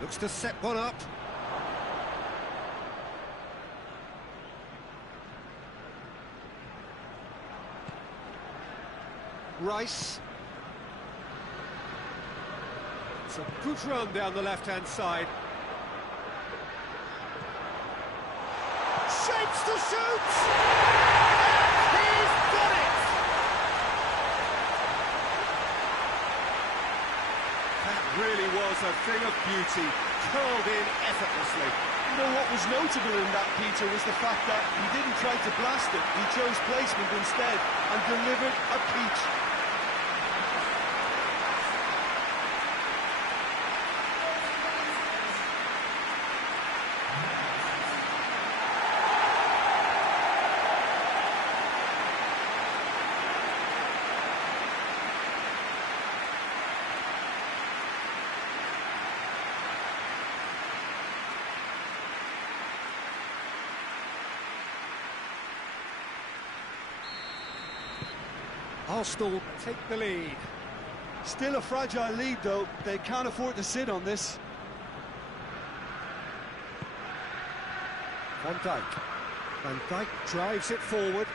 Looks to set one up. Rice. It's a good run down the left-hand side. Shapes to shoot! And he's got it! That really was a thing of beauty, curled in effortlessly. You know what was notable in that, Peter, was the fact that he didn't try to blast it. He chose placement instead and delivered a peach. Arsenal take the lead. Still a fragile lead, though. They can't afford to sit on this. Van Dijk. Van Dijk drives it forward.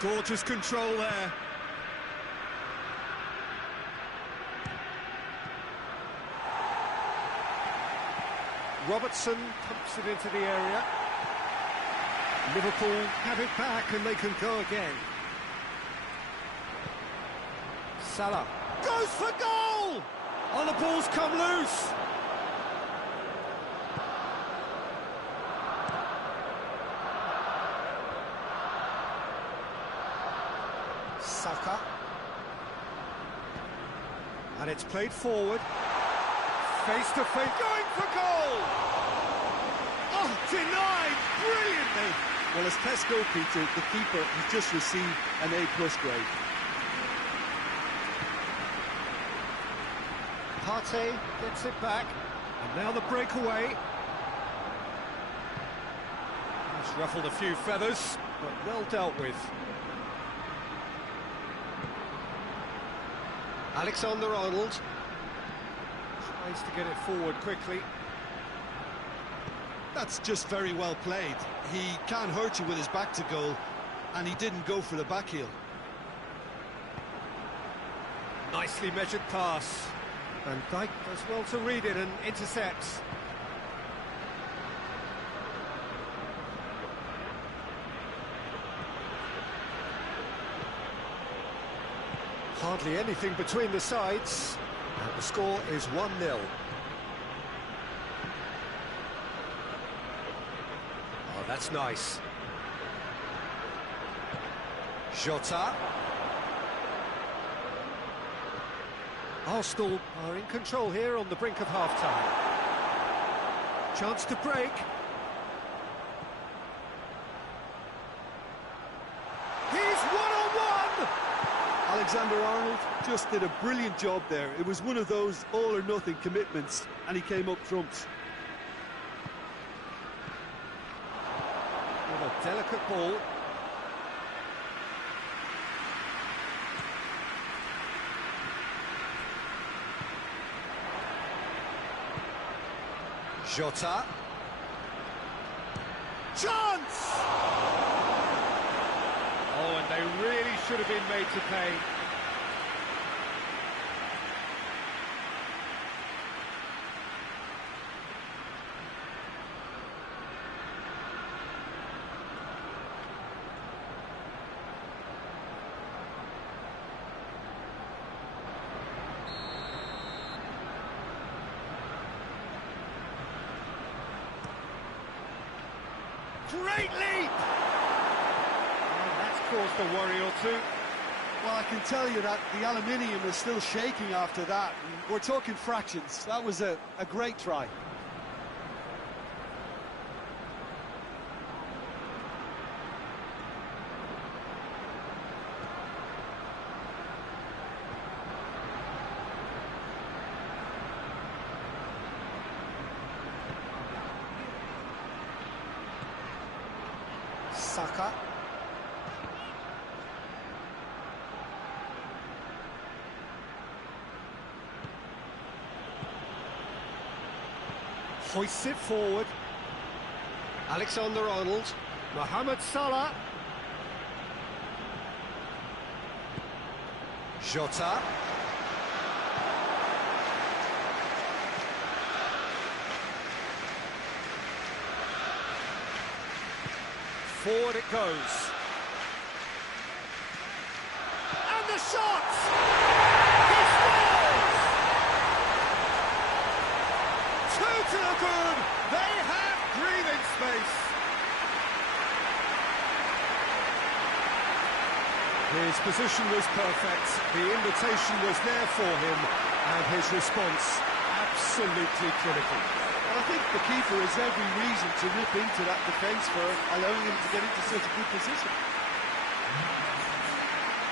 Gorgeous control there. Robertson pumps it into the area. Liverpool have it back and they can go again. Salah goes for goal! Oh, the ball's come loose! Saka. And it's played forward. Face to face, going for goal! Oh, denied brilliantly! Well, as tests go, Peter, the keeper has just received an A+ grade. Partey gets it back, and now the breakaway. He's ruffled a few feathers, but well dealt with. Alexander-Arnold tries to get it forward quickly. That's just very well played. He can't hurt you with his back to goal, and he didn't go for the back heel. Nicely measured pass. Van Dijk does well to read it and intercepts. Hardly anything between the sides, and the score is 1-0. Oh, that's nice. Jota. Arsenal are in control here on the brink of half-time. Chance to break. He's one-on-one! Alexander-Arnold just did a brilliant job there. It was one of those all-or-nothing commitments, and he came up trumps. With a delicate ball. Jota. Chance! Oh, and they really should have been made to pay. Great leap! Well, that's caused a worry or two. Well, I can tell you that the aluminium is still shaking after that. We're talking fractions. That was a great try. Saka. Hoists it forward. Alexander-Arnold. Mohamed Salah. Jota. Forward it goes. And the shot! He scores! 2 to the good. They have breathing space. His position was perfect. The invitation was there for him, and his response absolutely critical. I think the keeper has every reason to rip into that defence for allowing him to get into such a good position.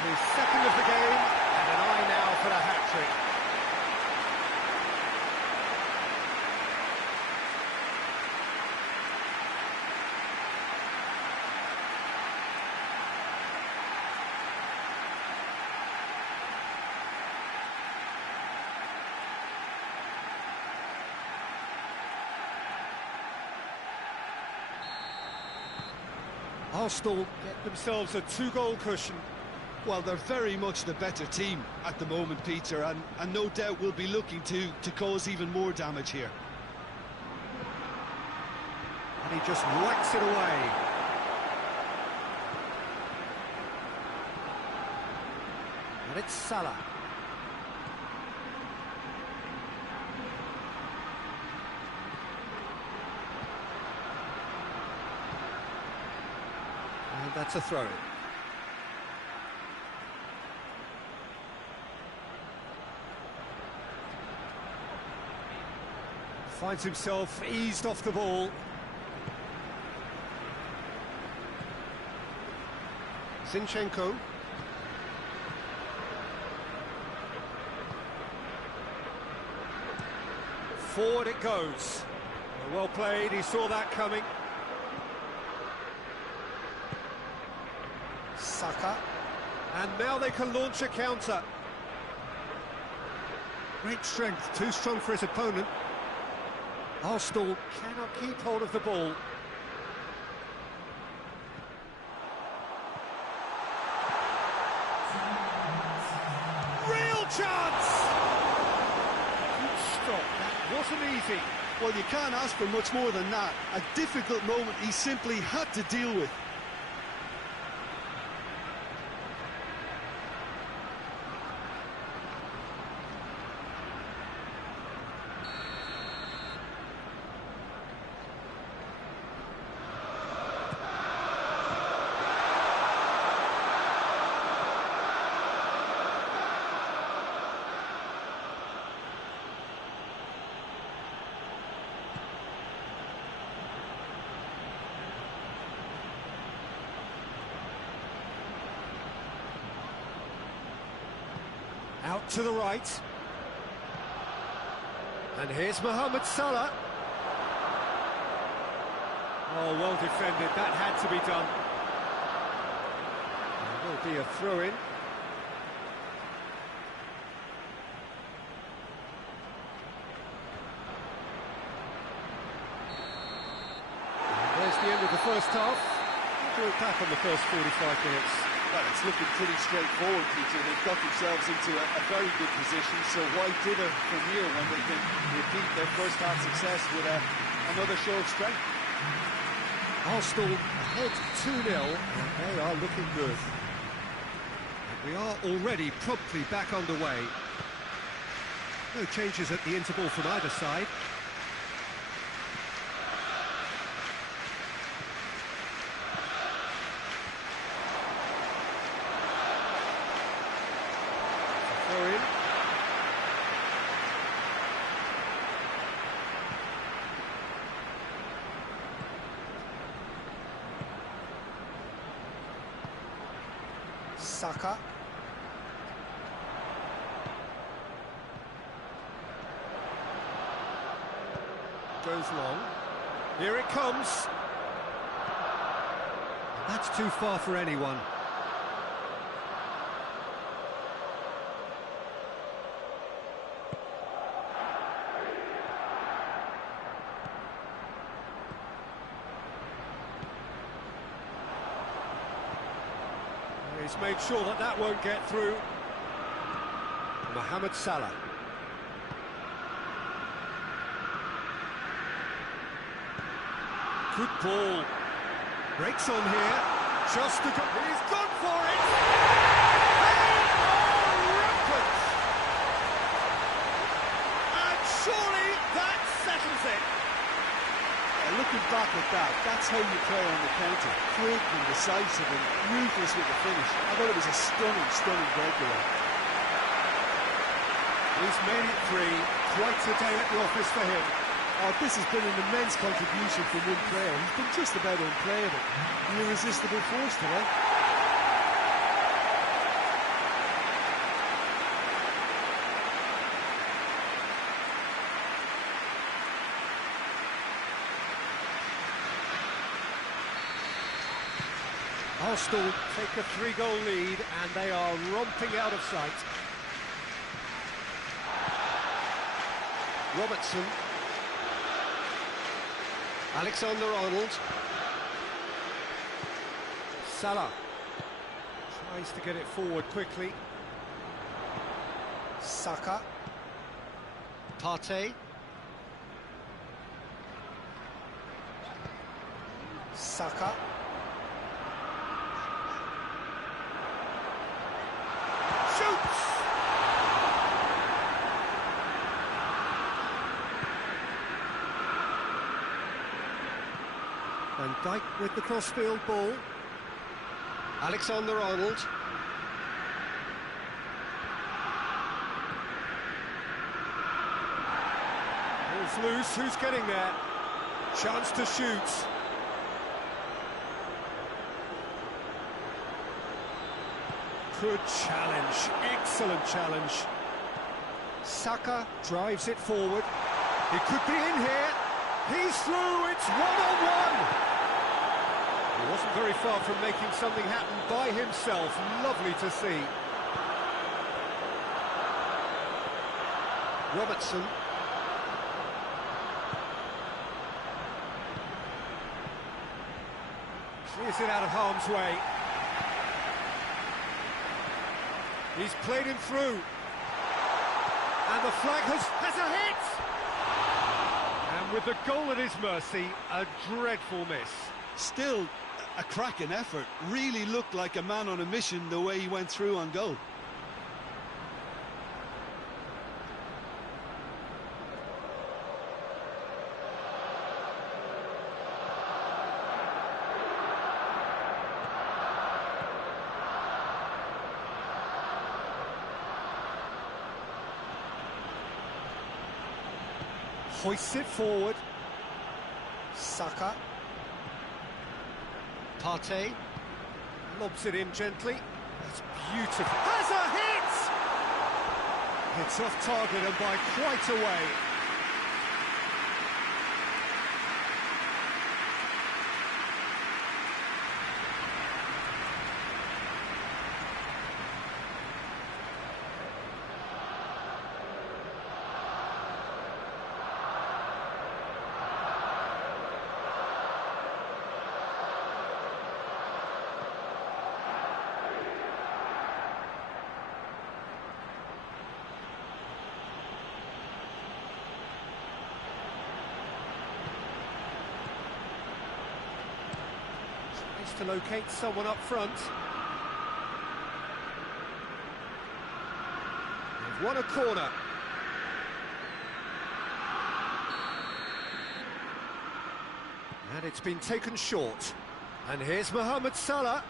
His second of the game, and an eye now for the hat-trick. Arsenal get themselves a 2-goal cushion. Well, they're very much the better team at the moment, Peter, and no doubt will be looking to cause even more damage here. And he just whacks it away. And it's Salah. And that's a throw-in. Finds himself eased off the ball. Zinchenko. Forward it goes. Well played, he saw that coming. Saka. And now they can launch a counter. Great strength, too strong for his opponent. Arsenal cannot keep hold of the ball. Real chance! Good stop, that wasn't easy. Well, you can't ask for much more than that. A difficult moment he simply had to deal with. Out to the right. And here's Mohamed Salah. Oh, well defended. That had to be done. There will be a throw-in. There's the end of the first half. We'll go back on the first 45 minutes. Well, it's looking pretty straightforward, Peter. They've got themselves into a very good position, so why dither from here when they can repeat their first half success with another show of strength? Arsenal ahead 2-0, and they are looking good. And we are already promptly back underway. No changes at the interval from either side. Throw in. Saka. Goes long. Here it comes. That's too far for anyone. He's made sure that that won't get through. Mohamed Salah. Good ball. Breaks on here. Just to go. He's gone for it. They are rampant. And surely that settles it. Looking back at that, that's how you play on the counter. Quick and decisive and ruthless with the finish. I thought it was a stunning, stunning breakaway. He's made it three. Quite a day at the office for him. Oh, this has been an immense contribution from one player. He's been just about unplayable. An irresistible force today. Arsenal take a 3-goal lead and they are romping out of sight. Robertson. Alexander-Arnold. Salah. Tries to get it forward quickly. Saka. Partey. Saka. Shoots! Van Dijk with the crossfield ball. Alexander-Arnold. Ball's loose, who's getting there? Chance to shoot. Good challenge, excellent challenge. Saka drives it forward. He could be in here. He's through, it's one-on-one. He wasn't very far from making something happen by himself. Lovely to see. Robertson. Clears it out of harm's way. He's played him through. And the flag has a hit! And with the goal at his mercy, a dreadful miss. Still a cracking effort. Really looked like a man on a mission the way he went through on goal. Hoists it forward. Saka. Partey. Lobs it in gently. That's beautiful. Has a hit! It's off target and by quite a way. To locate someone up front. They've won a corner. And it's been taken short. And here's Mohamed Salah.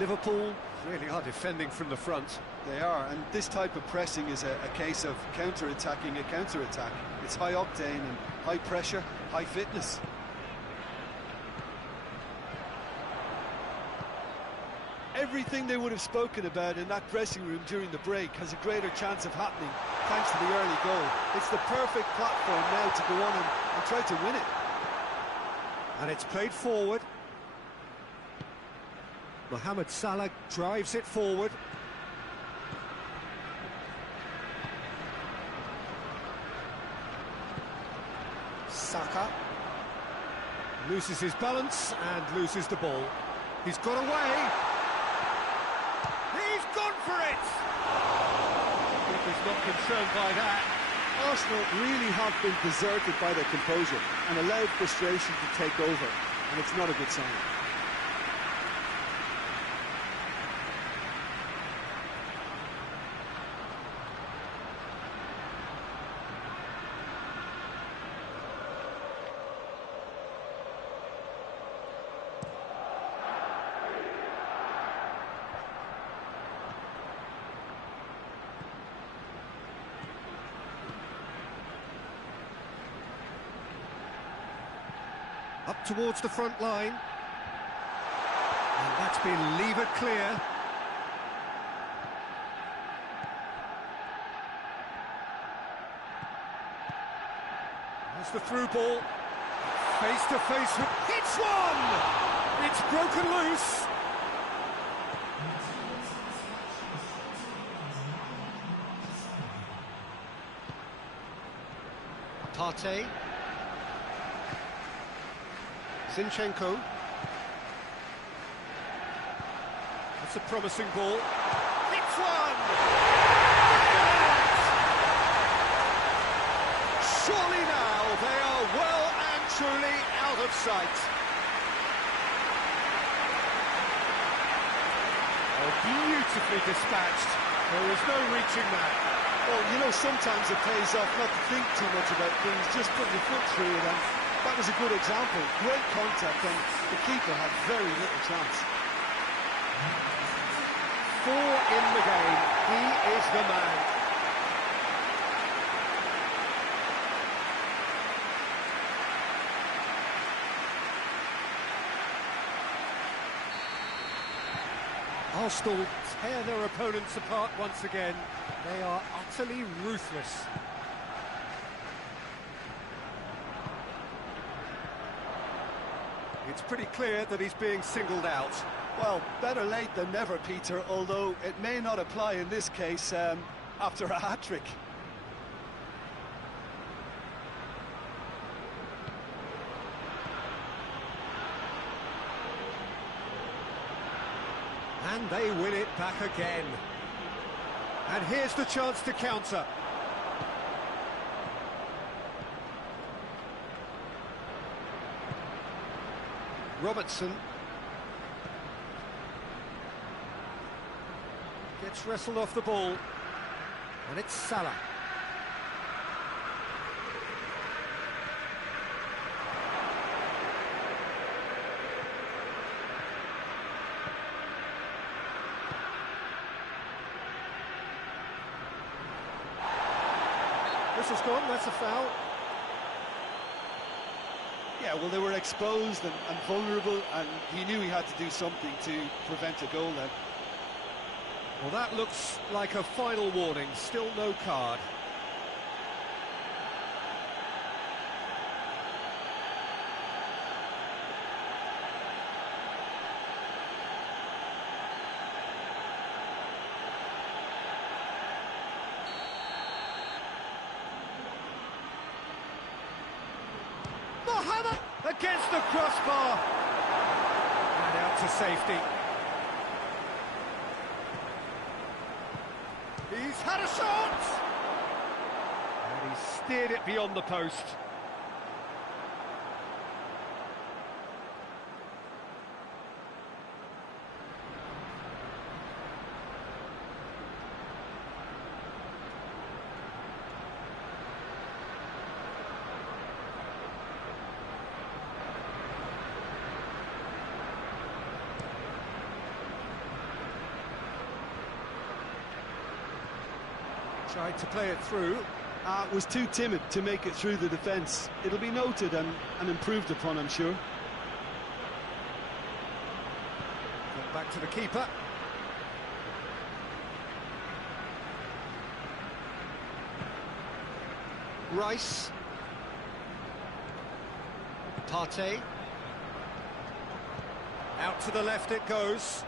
Liverpool really are defending from the front. They are, and this type of pressing is a case of counter-attacking a counter-attack. It's high octane and high pressure, high fitness. Everything they would have spoken about in that dressing room during the break has a greater chance of happening thanks to the early goal. It's the perfect platform now to go on and try to win it. And it's played forward. Mohamed Salah drives it forward. Saka loses his balance and loses the ball. He's got away. He's gone for it. Keeper's not concerned by that. Arsenal really have been deserted by their composure and allowed frustration to take over, and it's not a good sign. Up towards the front line. And that's been levered clear. There's the through ball. Face to face with... Hits one! It's broken loose. Partey. Zinchenko. That's a promising ball. It's one! Surely now they are well and truly out of sight. Oh, beautifully dispatched. There was no reaching that. Well, you know, sometimes it pays off not to think too much about things, just put your foot through it, and that was a good example. Great contact, and the keeper had very little chance. 4 in the game. He is the man. Arsenal tear their opponents apart once again. They are utterly ruthless. It's pretty clear that he's being singled out. Well, better late than never, Peter, although it may not apply in this case after a hat-trick. And they win it back again. And here's the chance to counter. Robertson gets wrestled off the ball, and it's Salah. This has gone, that's a foul. Yeah, well, they were exposed and vulnerable, and he knew he had to do something to prevent a goal then. Well, that looks like a final warning, still no card. Mohamed against the crossbar. And out to safety. He's had a shot! And he steered it beyond the post. Tried to play it through. Was too timid to make it through the defence. It'll be noted and improved upon, I'm sure. Back to the keeper. Rice. Partey. Out to the left it goes.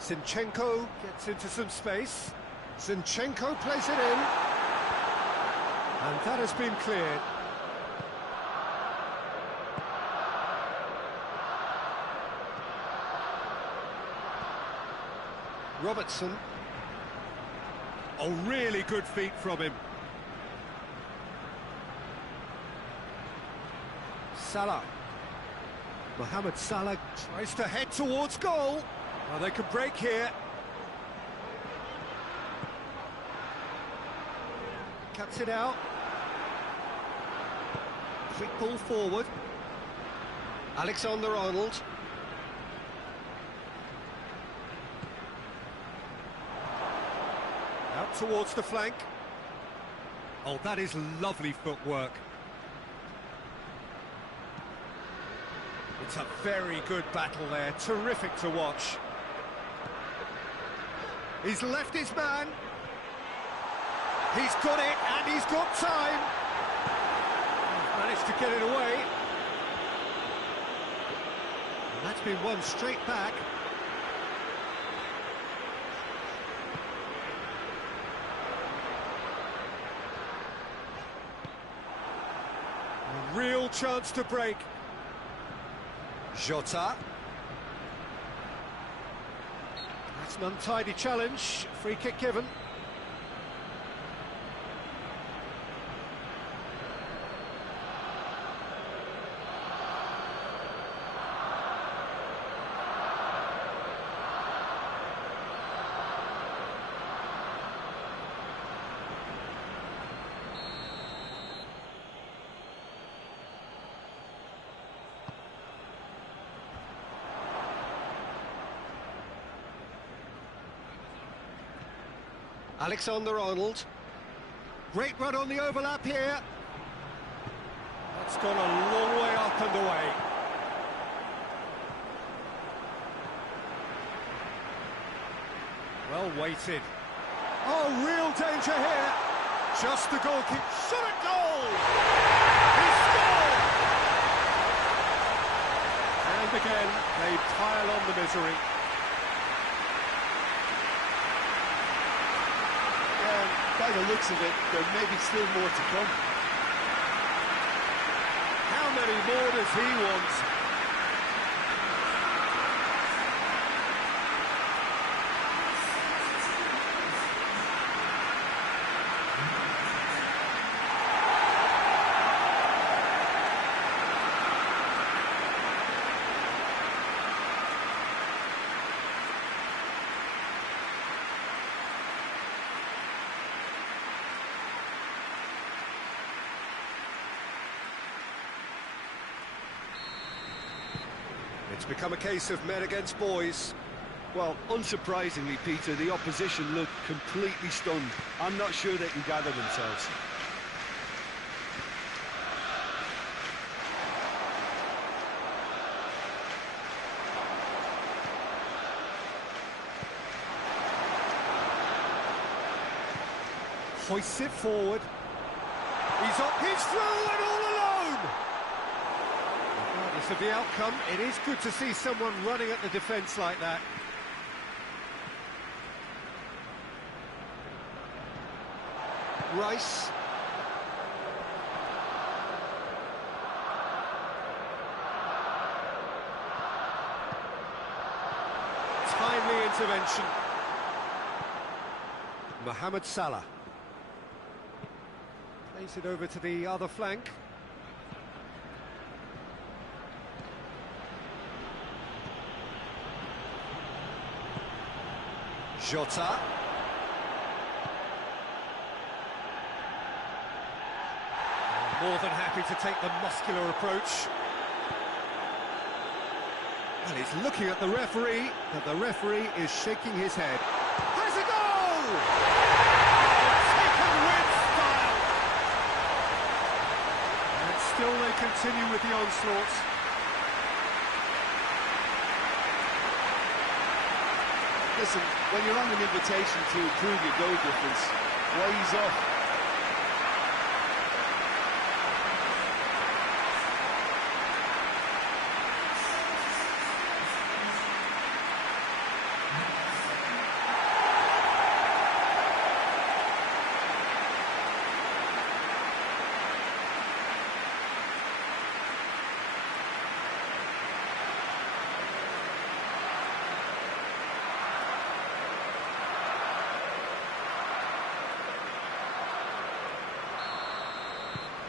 Zinchenko gets into some space. Zinchenko plays it in. And that has been cleared. Robertson. Oh, really good feet from him. Salah. Mohamed Salah tries to head towards goal. Well, they could break here. Cuts it out. Quick ball forward. Alexander-Arnold. Out towards the flank. Oh, that is lovely footwork. It's a very good battle there. Terrific to watch. He's left his man. He's got it, and he's got time. Managed to get it away. And that's been won straight back. A real chance to break. Jota. That's an untidy challenge. Free kick given. Alexander-Arnold. Great run on the overlap here. That's gone a long way up and away. Well weighted. Oh, real danger here. Just the goalkeeper. Shot at goal! He scored! And again, they pile on the misery. By the looks of it, there may be still more to come. How many more does he want? It's become a case of men against boys. Well, unsurprisingly, Peter, the opposition look completely stunned. I'm not sure they can gather themselves. Hoists it forward. He's through and all alone! Regardless of the outcome, it is good to see someone running at the defence like that. Rice. Timely intervention. Mohamed Salah. Plays it over to the other flank. Jota. More than happy to take the muscular approach. And he's looking at the referee, but the referee is shaking his head. Has a goal! Taken with style! And still they continue with the onslaught. Listen, when you're on an invitation to improve your goal difference, why ease off?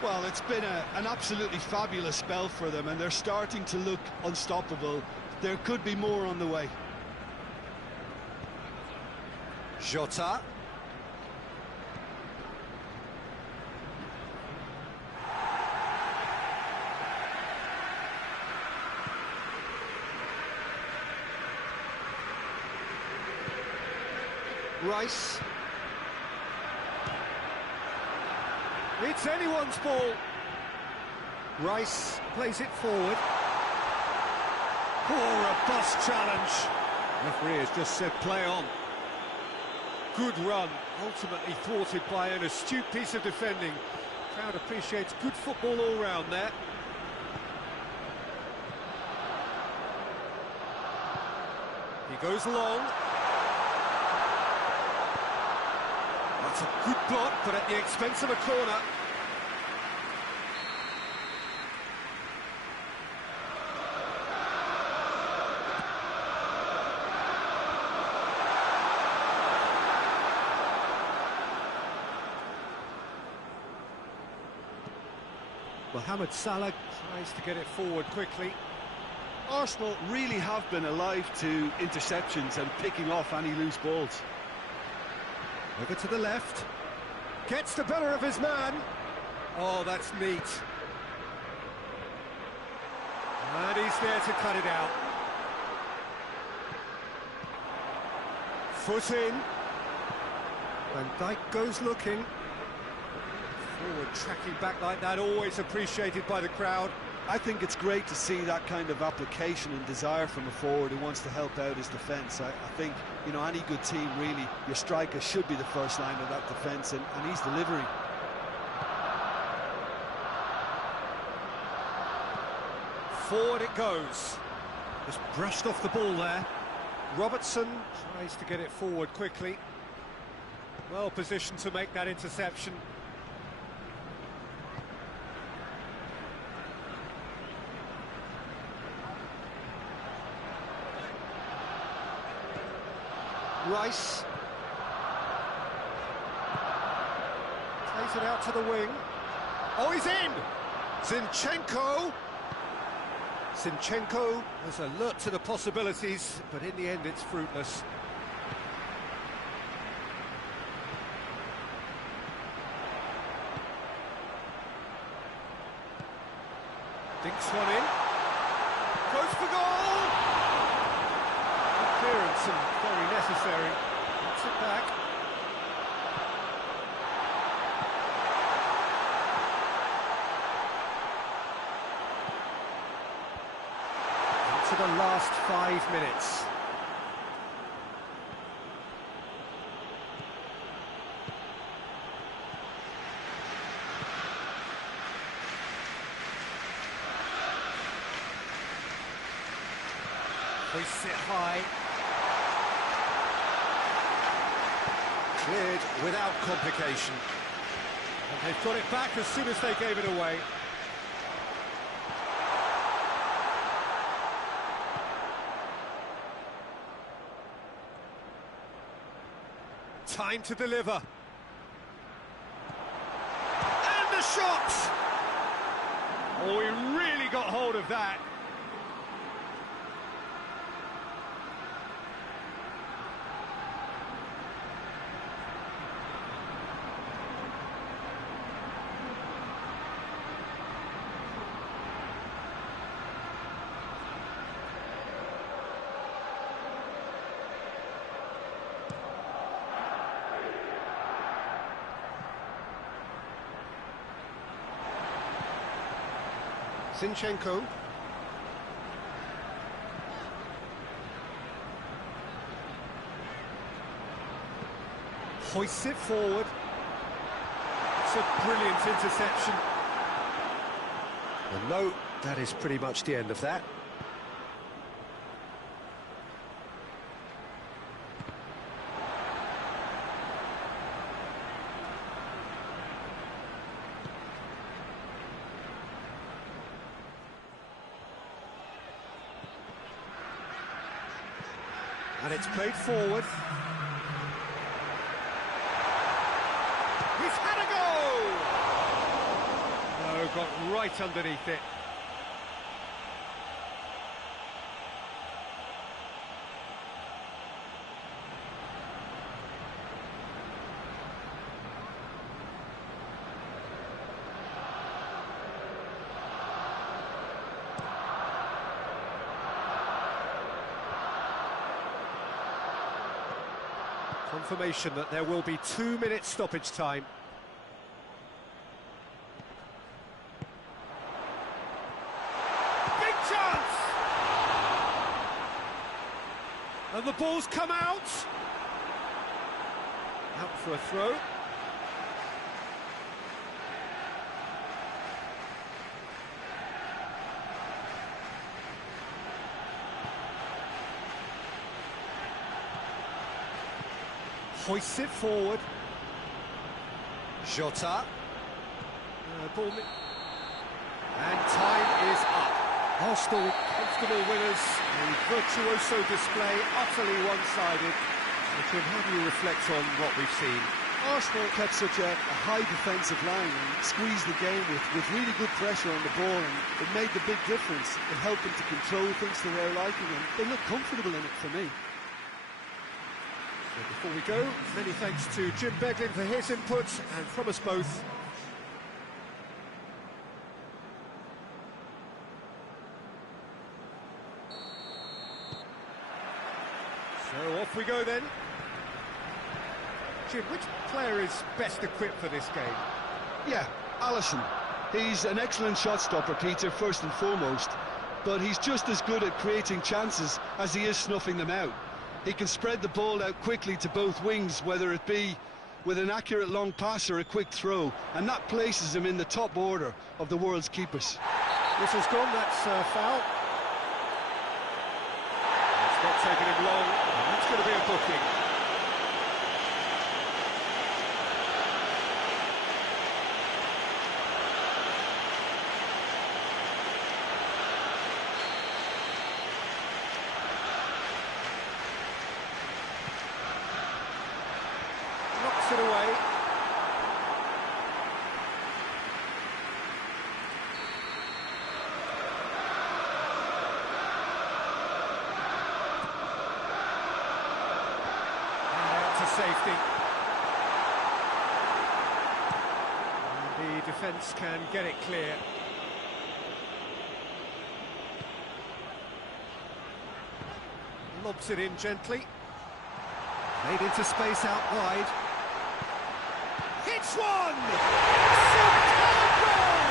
Well, it's been an absolutely fabulous spell for them, and they're starting to look unstoppable. There could be more on the way. Jota. Rice. It's anyone's ball. Rice plays it forward. Oh, robust challenge. Referee has just said play on. Good run, ultimately thwarted by an astute piece of defending. Crowd appreciates good football all round there. He goes long. That's a good block, but at the expense of a corner. Mohamed Salah tries to get it forward quickly. Arsenal really have been alive to interceptions and picking off any loose balls. Over to the left. Gets the better of his man. Oh, that's neat. And he's there to cut it out. Foot in. Van Dijk goes looking. Forward tracking back like that, always appreciated by the crowd. I think it's great to see that kind of application and desire from a forward who wants to help out his defence. I think, you know, any good team, really, your striker should be the first line of that defence, and he's delivering. Forward it goes. Just brushed off the ball there. Robertson tries to get it forward quickly. Well positioned to make that interception. Rice plays it out to the wing. Oh, he's in! Zinchenko was alert to the possibilities, but in the end it's fruitless. Dinks one in. Goes for goal! Clearance and very necessary. Puts it back. Into the last 5 minutes. Hoists it high. Cleared without complication. And they've got it back as soon as they gave it away. Time to deliver. And the shot! Oh, he really got hold of that. Zinchenko. Hoists it forward. It's a brilliant interception. And no, that is pretty much the end of that. And it's played forward. He's had a go! No, got right underneath it. Confirmation that there will be 2 minutes stoppage time. Big chance! And the ball's come out. Out for a throw. Hoists it forward. Jota. Ball. And time is up. Arsenal comfortable winners. A virtuoso display, utterly one-sided. Jim, how do you reflect on what we've seen? Arsenal kept such a high defensive line and squeezed the game with really good pressure on the ball, and it made the big difference. It helped them to control things to their liking, and they look comfortable in it for me. Before we go, many thanks to Jim Beglin for his input, and from us both. So off we go then. Jim, which player is best equipped for this game? Yeah, Alisson. He's an excellent shot stopper, Peter, first and foremost, but he's just as good at creating chances as he is snuffing them out. He can spread the ball out quickly to both wings, whether it be with an accurate long pass or a quick throw, and that places him in the top order of the world's keepers. Whistle's gone, that's foul. It's not taking him long, and that's going to be a booking. Knocks it away. Safety. And the defence can get it clear. Lobs it in gently. Made into space out wide. Hits one! Superb goal!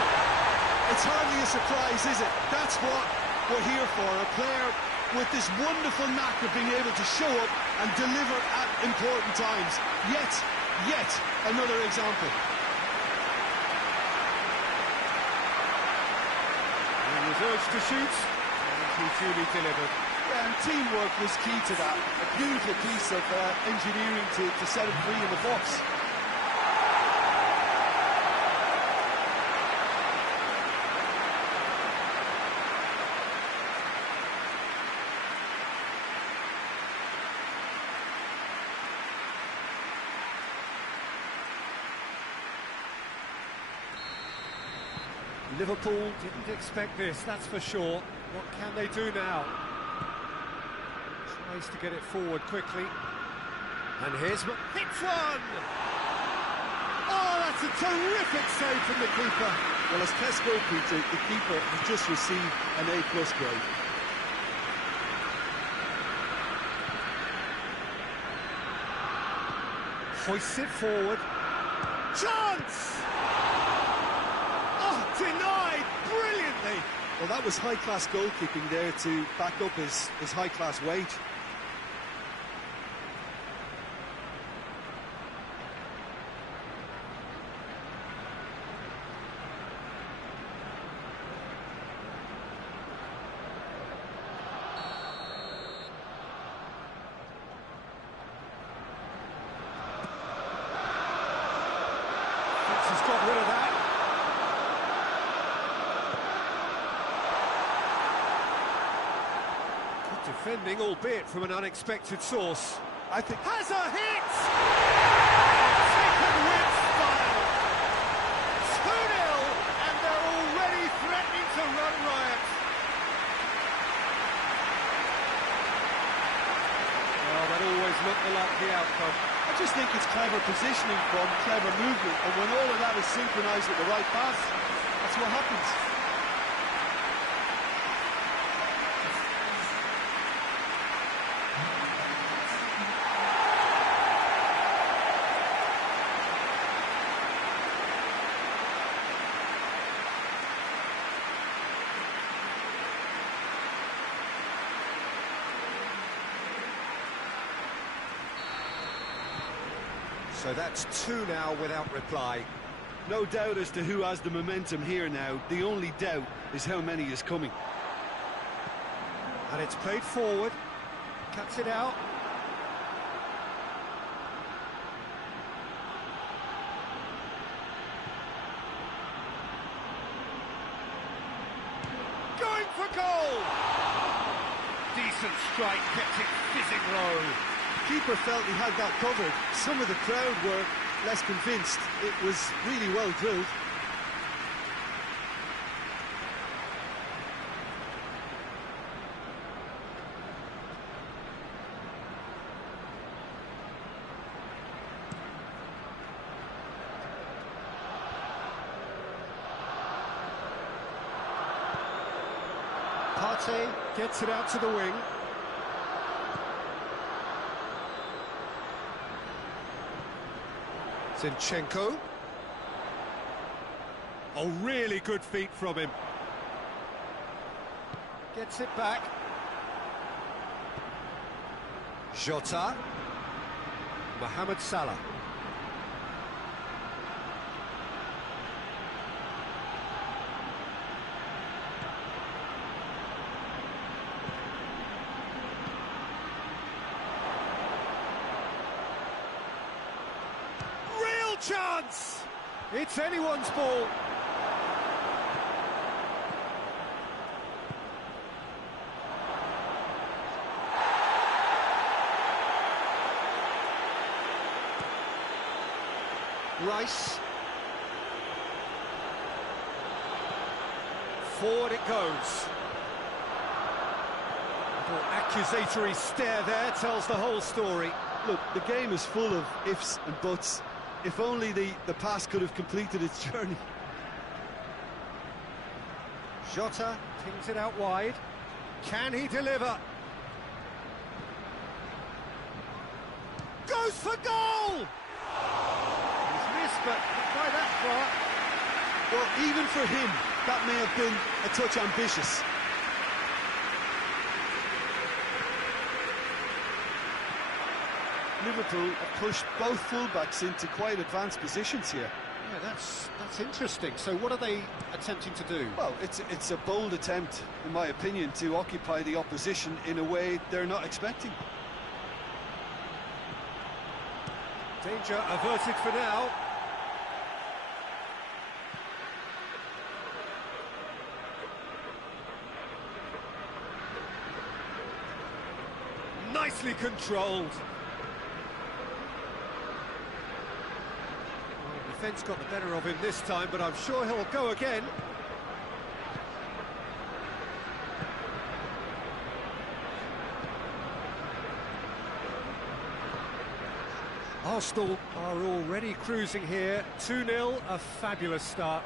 It's hardly a surprise, is it? That's what we're here for. A player with this wonderful knack of being able to show up and deliver at important times. Yet another example. He was urged to shoot, and he duly delivered. Yeah, Yeah, and teamwork was key to that. A beautiful piece of engineering to set him free in the box. Liverpool didn't expect this, that's for sure. What can they do now? Tries to get it forward quickly. And here's... hits one! Oh, that's a terrific save from the keeper. Well, as test goalkeeper, the keeper has just received an A+ grade. Hoists it forward. Chance! Oh, denied brilliantly. Well, that was high-class goalkeeping there to back up his high-class wage. He's got rid of that. Good defending, albeit from an unexpected source. I think... Has a hit! Second whip style. 2-0, and they're already threatening to run riot. Well, that always looked the likely outcome. I just think it's clever positioning from clever movement, and when all of that is synchronised with the right pass, that's what happens. So that's 2 now without reply. No doubt as to who has the momentum here now. The only doubt is how many is coming. And it's played forward. Cuts it out. Going for goal! Decent strike, kept it fizzing low. Keeper felt he had that covered. Some of the crowd were less convinced. It was really well drilled. Partey gets it out to the wing. Zinchenko. Oh, really good feet from him. Gets it back. Jota. Mohamed Salah. Chance! It's anyone's ball. Rice. Forward it goes. Little accusatory stare there tells the whole story. Look, the game is full of ifs and buts. If only the pass could have completed its journey. Jota pings it out wide. Can he deliver? Goes for goal! He's missed, but not by that far. Well, even for him, that may have been a touch ambitious. Liverpool have pushed both fullbacks into quite advanced positions here. Yeah, that's interesting. So what are they attempting to do? Well, it's a bold attempt, in my opinion, to occupy the opposition in a way they're not expecting. Danger averted for now. Nicely controlled. Well, defence got the better of him this time, but I'm sure he'll go again. Arsenal are already cruising here. 2-0, a fabulous start.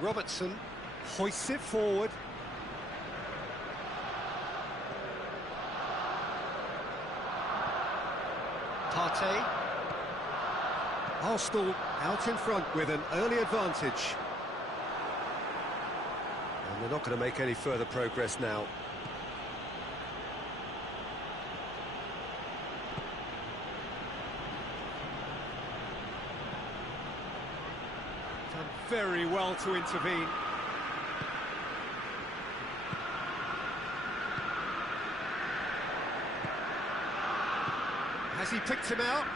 Robertson hoists it forward. Partey. Arsenal out in front with an early advantage. And they're not going to make any further progress now. Done very well to intervene. Has he picked him out?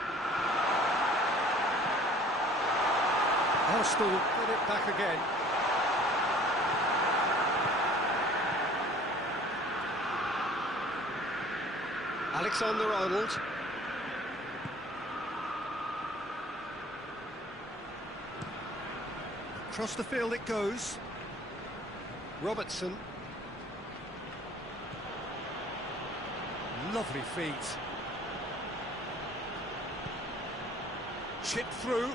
Arsenal get it back again. Alexander-Arnold. Across the field it goes. Robertson. Lovely feet. Chip through.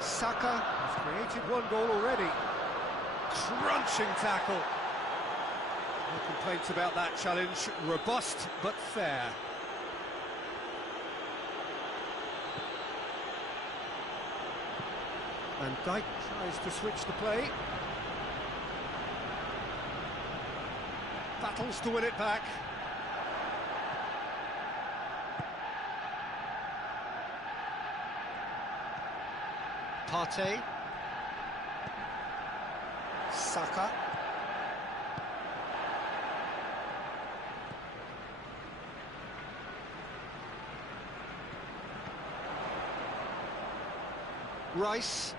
Saka has created one goal already. Crunching tackle. No complaints about that challenge. Robust but fair. Van Dijk tries to switch the play. Battles to win it back. Partey. Saka. Rice.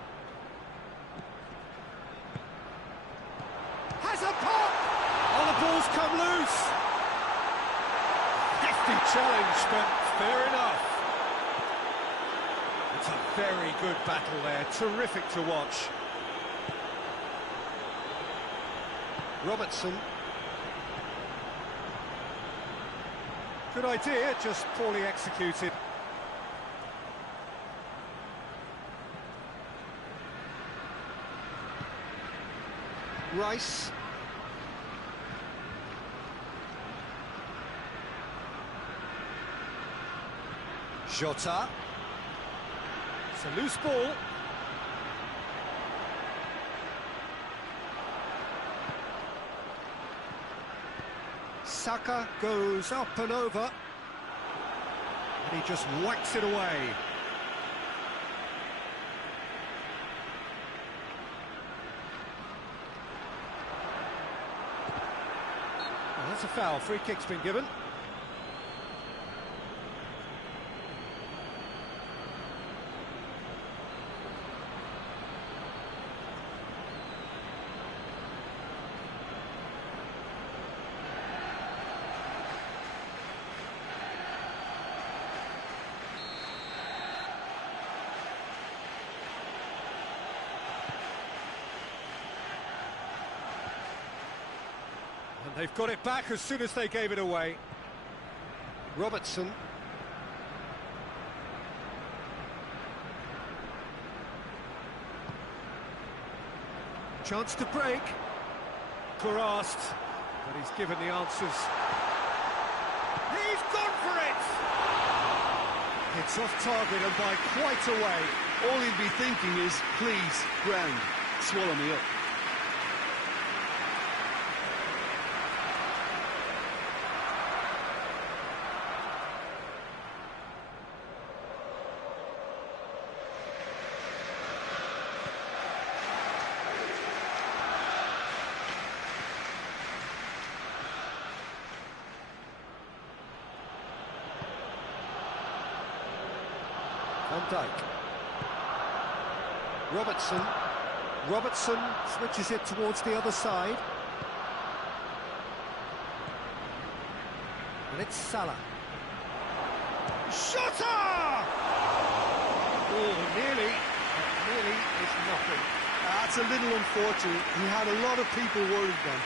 Has a pop! Oh, the ball's come loose! Hefty challenge, but fair enough. It's a very good battle there, terrific to watch. Robertson. Good idea, just poorly executed. Rice. Jota. It's a loose ball. Saka goes up and over. And he just whacks it away. Well, that's a foul. Free kick's been given. And they've got it back as soon as they gave it away. Robertson. Chance to break. Grasped, but he's given the answers. He's gone for it! It's off target and by quite a way. all he'll be thinking is, please, ground, swallow me up. Van Dijk. Robertson switches it towards the other side. And it's Salah. Shot! Oh, nearly. Nearly is nothing. That's a little unfortunate. He had a lot of people worried then.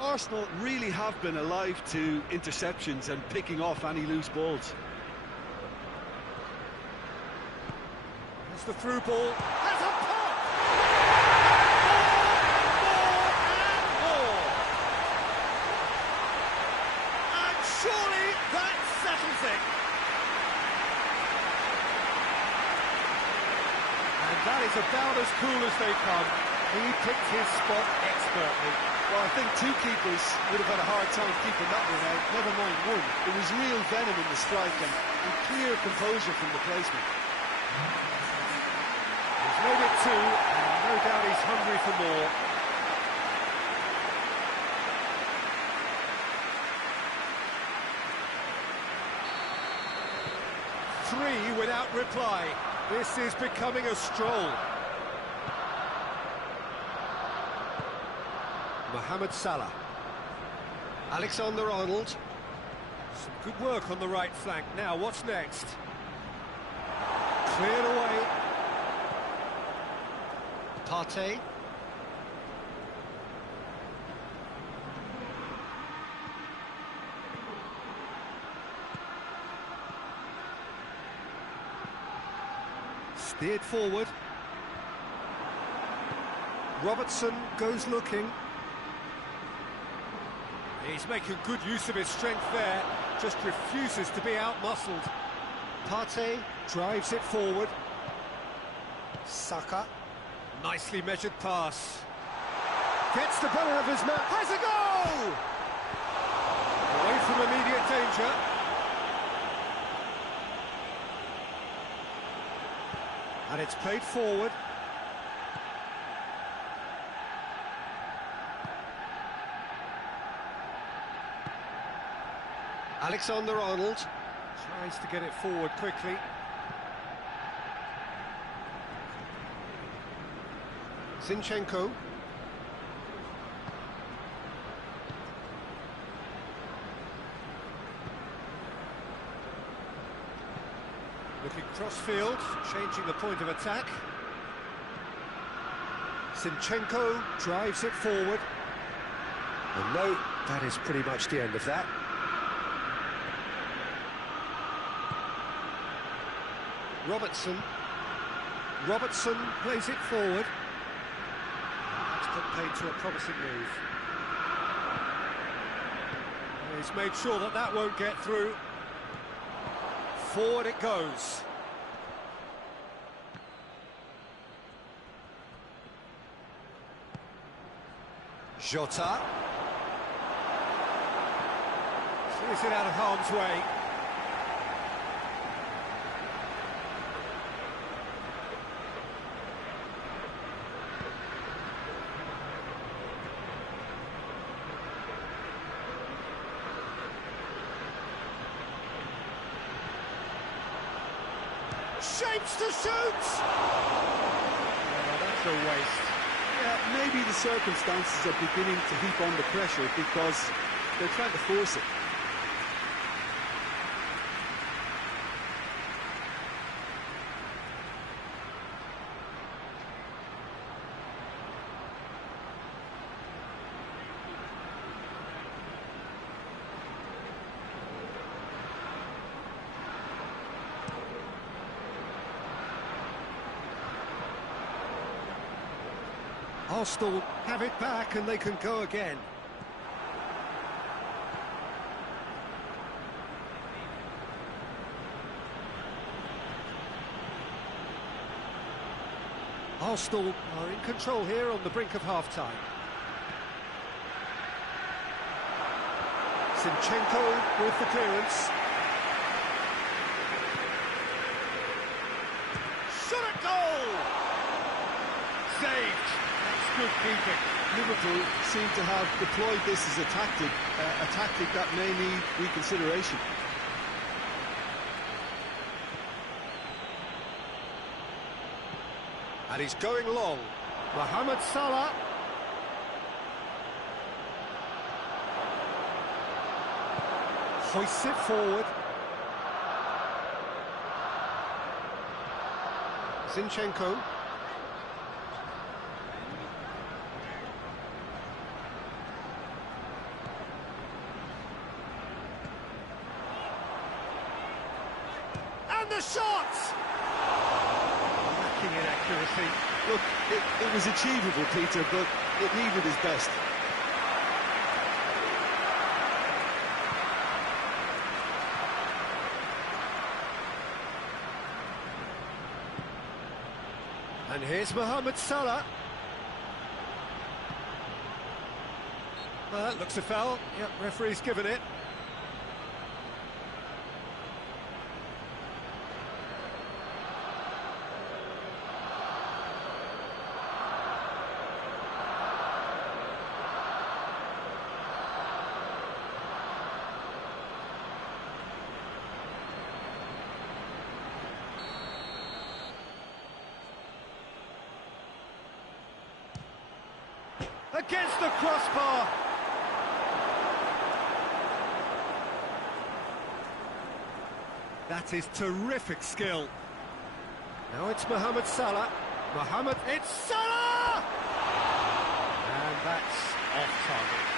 Arsenal really have been alive to interceptions and picking off any loose balls. That's the through ball. Has a pop! More! And surely that settles it. And that is about as cool as they come. He picked his spot expertly. Well, I think two keepers would have had a hard time keeping that one out, never mind one. It was real venom in the strike and clear composure from the placement. He's made it two, and no doubt he's hungry for more. Three without reply. This is becoming a stroll. Mohamed Salah. Alexander-Arnold. Some good work on the right flank. Now, what's next? Cleared away. Partey. Steered forward. Robertson goes looking. He's making good use of his strength there, just refuses to be out-muscled. Partey drives it forward. Saka, nicely measured pass. Gets the better of his man, has a goal! Away from immediate danger. And it's played forward. Alexander-Arnold tries to get it forward quickly. Zinchenko. Looking cross-field, changing the point of attack. Zinchenko drives it forward. And no, that is pretty much the end of that. Robertson plays it forward. That's put paid to a promising move. And he's made sure that that won't get through. Forward it goes. Jota. Clears it out of harm's way. Shapes to shoot! Oh, that's a waste. Yeah, maybe the circumstances are beginning to heap on the pressure because they're trying to force it. Arsenal have it back and they can go again. Arsenal are in control here on the brink of half-time. Zinchenko with the clearance. Shot at goal! Saved. That's good keeping. Liverpool seem to have deployed this as a tactic that may need reconsideration. And he's going long. Mohamed Salah. Hoists it forward. Zinchenko. And the shot! Lacking in accuracy. Look, it was achievable, Peter, but it needed his best. And here's Mohamed Salah. Well, that looks a foul. Yep, referee's given it. Against the crossbar. That is terrific skill. Now it's Mohamed Salah. It's Salah! And that's off target.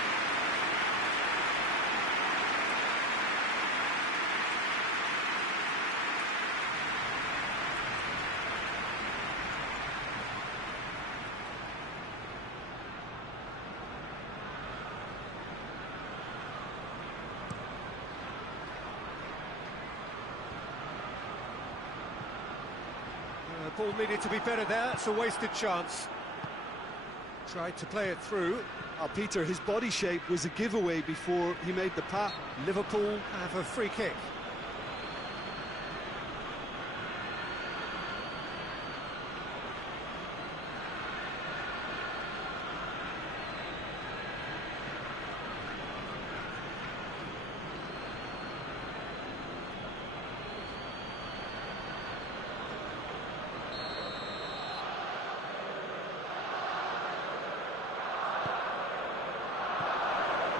Ball needed to be better there, it's a wasted chance. Tried to play it through. Peter, his body shape was a giveaway before he made the pass. Liverpool have a free kick.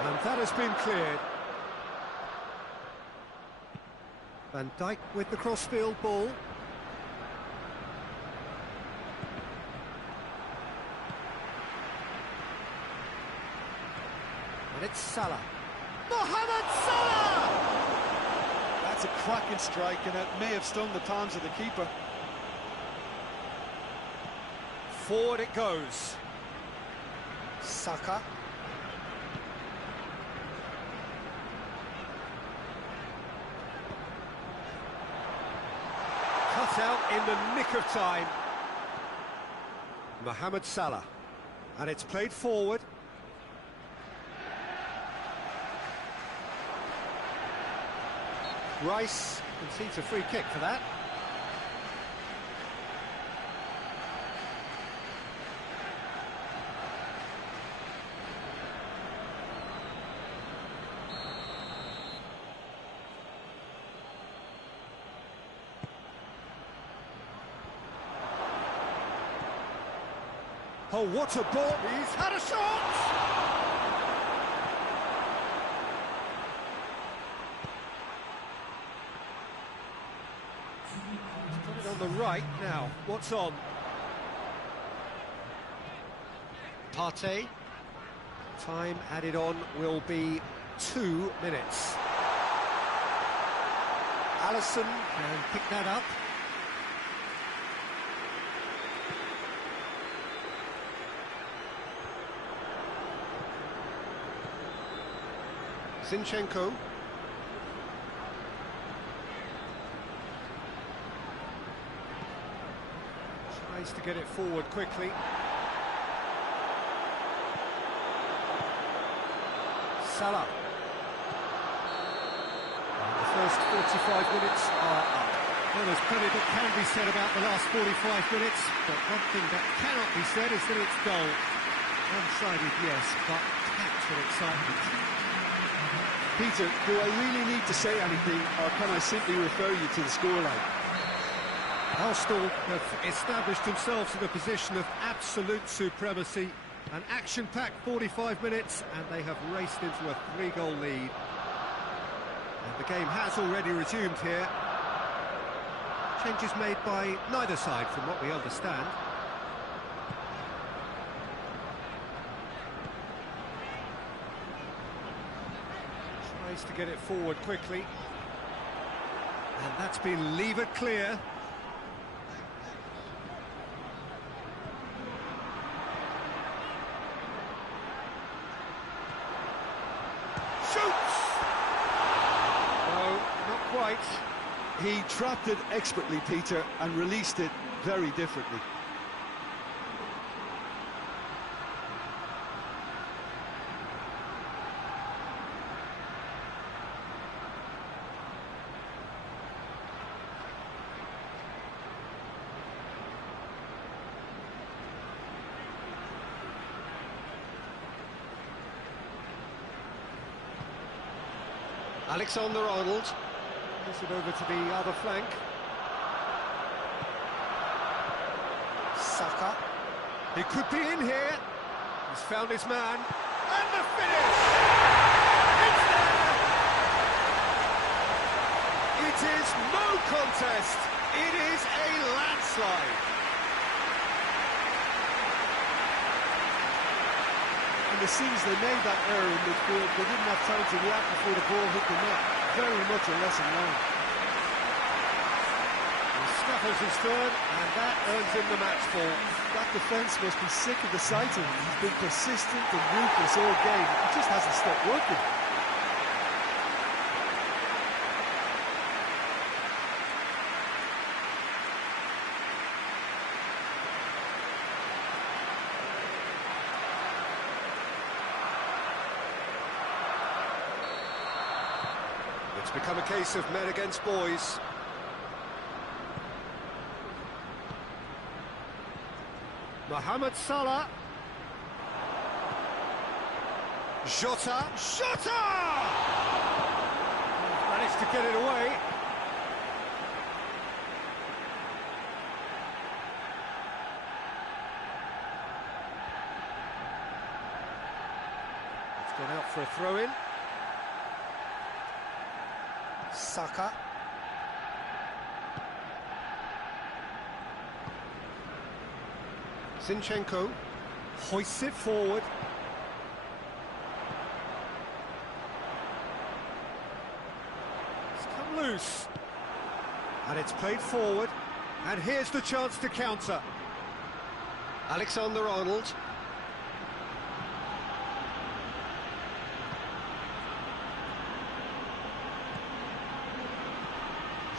And that has been cleared. Van Dijk with the crossfield ball. And it's Salah. Mohamed Salah! That's a cracking strike, and it may have stung the palms of the keeper. Forward it goes. Saka. Cut out in the nick of time. Mohamed Salah. And it's played forward. Rice concedes a free kick for that. Oh, what a ball! He's had a shot! He's got it on the right now. What's on? Partey. Time added on will be 2 minutes. Alisson can pick that up. Zinchenko. Tries to get it forward quickly. Salah. The first 45 minutes are up. Well, there's plenty that can be said about the last 45 minutes, but one thing that cannot be said is that it's dull. One-sided, yes, but packed with excitement. Peter, do I really need to say anything, or can I simply refer you to the scoreline? Arsenal have established themselves in a position of absolute supremacy. An action-packed 45 minutes, and they have raced into a 3-goal lead. And the game has already resumed here. Changes made by neither side, from what we understand. Tries to get it forward quickly. And that's been levered clear. He trapped it expertly, Peter, and released it very differently. Alexander-Arnold. Pass it over to the other flank. Saka. He could be in here. He's found his man. And the finish! It's there! It is no contest. It is a landslide. And it seems they made that error in midfield. They didn't have time to react before the ball hit the net. Very much a lesson learned. He scuffles his third, and that earns him the match ball. That defence must be sick of the sight of him. He's been persistent and ruthless all game. He just hasn't stopped working. It's become a case of men against boys. Mohamed Salah. Jota. Jota! Managed to get it away. It's gone out for a throw-in. Saka. Zinchenko hoists it forward. It's come loose. And it's played forward. And here's the chance to counter. Alexander-Arnold.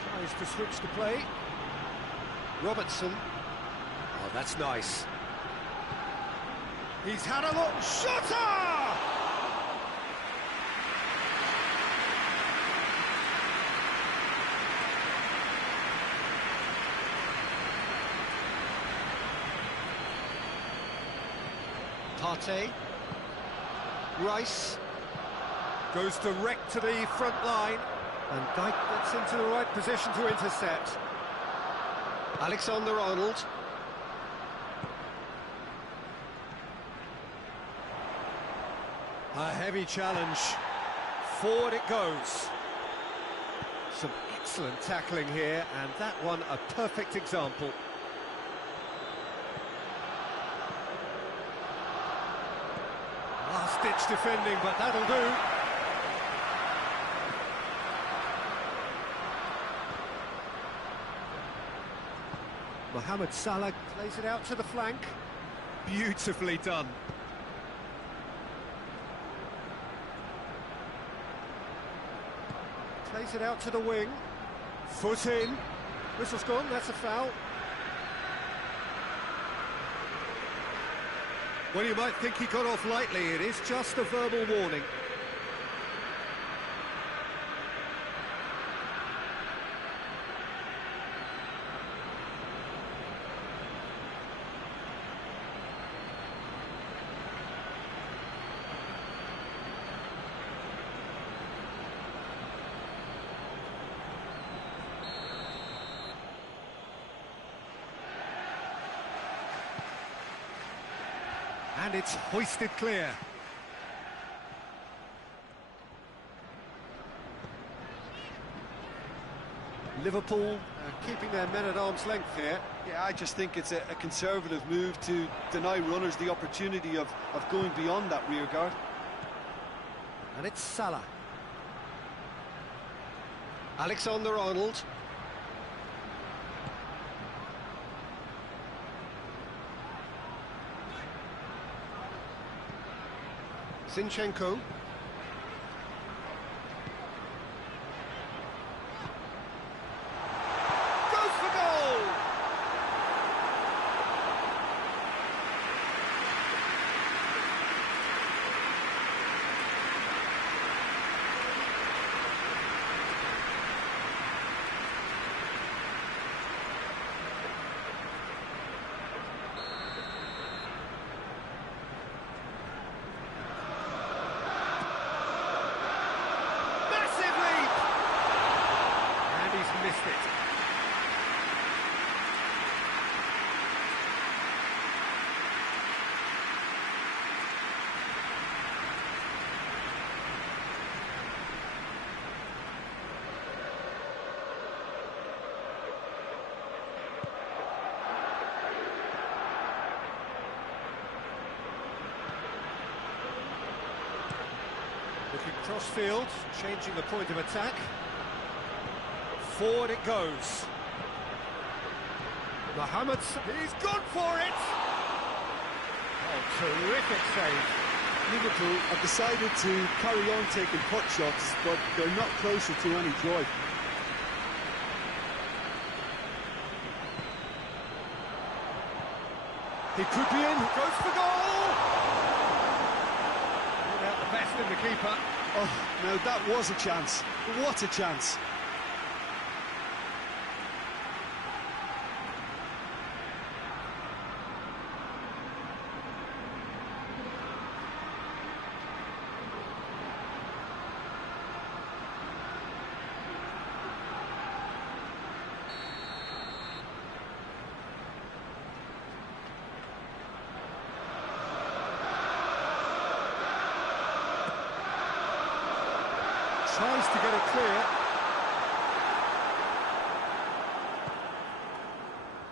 Tries to switch the play. Robertson. Oh, that's nice. He's had a look. Shooter! Partey. Rice. Goes direct to the front line. And Dyke gets into the right position to intercept. Alexander-Arnold. A heavy challenge. Forward it goes. Some excellent tackling here, and that one a perfect example. Last-ditch defending, but that'll do. Mohamed Salah plays it out to the flank. Beautifully done. Plays it out to the wing. Foot in. Whistle's gone, that's a foul. Well, you might think he got off lightly. It is just a verbal warning. And it's hoisted clear. Liverpool keeping their men at arm's length here. Yeah, I just think it's a conservative move to deny runners the opportunity of going beyond that rear guard. And it's Salah. Alexander-Arnold. Zinchenko. Goes for goal! Missed it. Looking cross-field, changing the point of attack. Forward it goes. Mohamed, he's gone for it! Oh, terrific save. Liverpool have decided to carry on taking pot shots, but they're not closer to any joy. He could be in, goes for goal! Without the best in the keeper. Oh, no, that was a chance. What a chance. Tries to get it clear.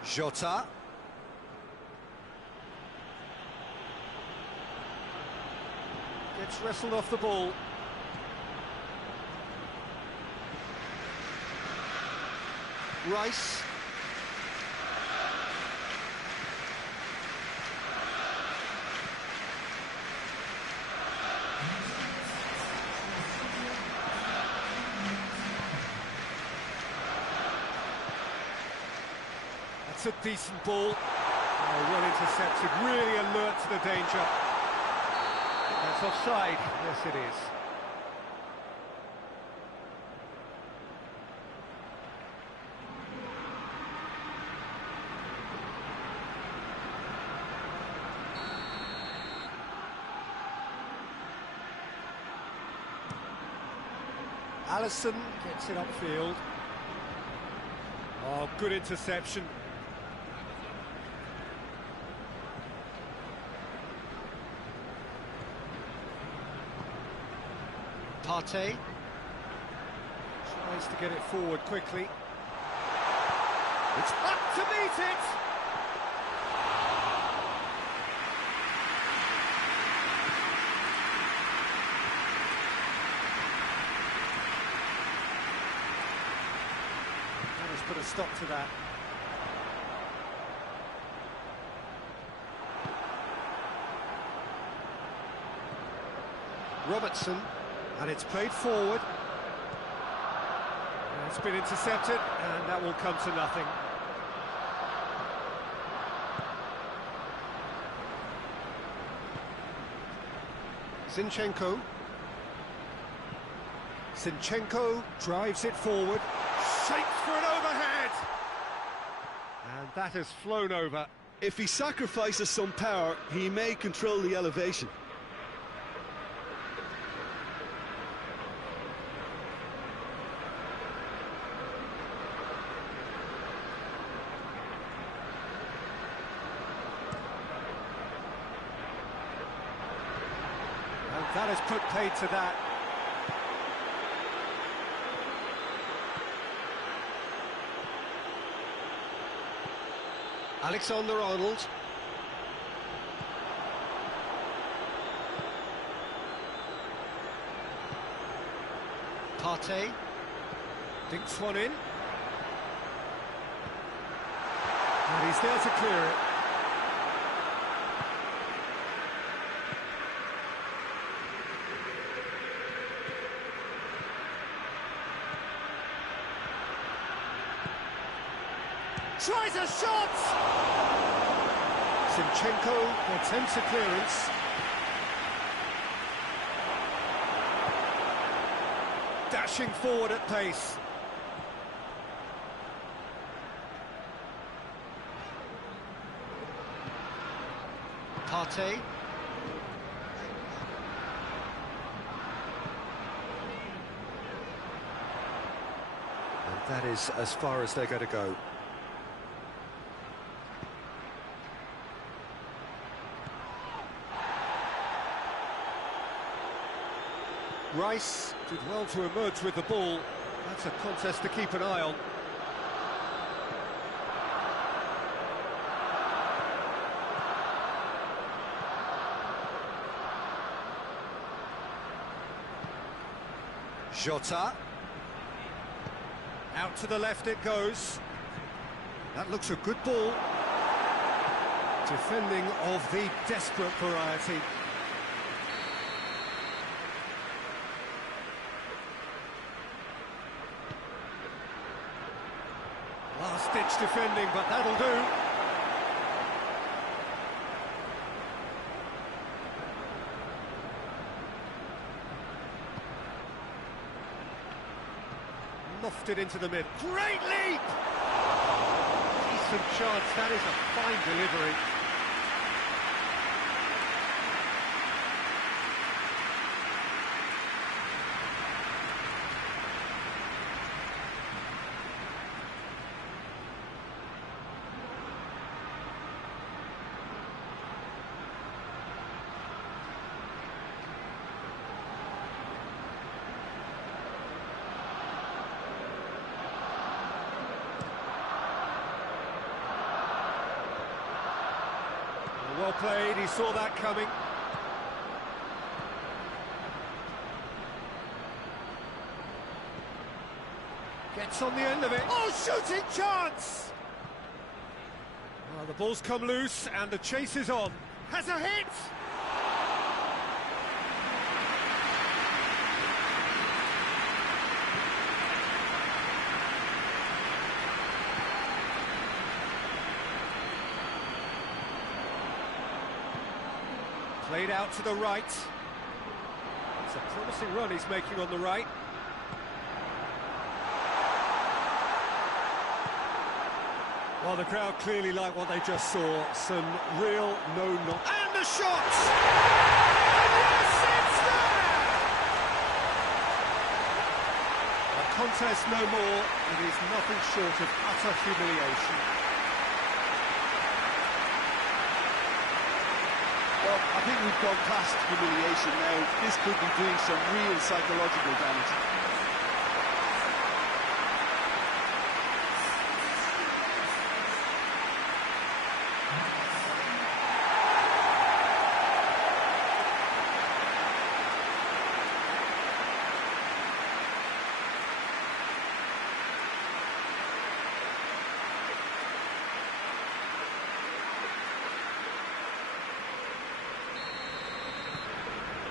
Jota. Gets wrestled off the ball. Rice. That's a decent ball. Oh, well intercepted, really alert to the danger. That's offside. Yes, it is. Alisson gets it upfield. Oh, good interception. Partey tries to get it forward quickly. It's up to meet it! That has put a stop to that. Robertson. And it's played forward. It's been intercepted, and that will come to nothing. Zinchenko drives it forward, shapes for an overhead, and that has flown over. If he sacrifices some power, he may control the elevation. And that has put paid to that. Alexander-Arnold. Partey dinks one in, and he's there to clear it. Tries a shot! Zinchenko attempts a clearance. Dashing forward at pace. Partey. And that is as far as they're going to go. Rice did well to emerge with the ball. That's a contest to keep an eye on. Jota. Out to the left it goes. That looks a good ball. Defending of the desperate variety. Last-ditch defending, but that'll do. Lofted into the mid. Great leap! Decent chance. That is a fine delivery. Well played, he saw that coming. Gets on the end of it. Oh, shooting chance! Well, the ball's come loose and the chase is on. Has a hit! Played out to the right. It's a promising run he's making on the right. Well, the crowd clearly like what they just saw. Some real no-knock. And the shot! And yes, it's there! A contest no more. It is nothing short of utter humiliation. Well, I think we've gone past humiliation now. This could be doing some real psychological damage.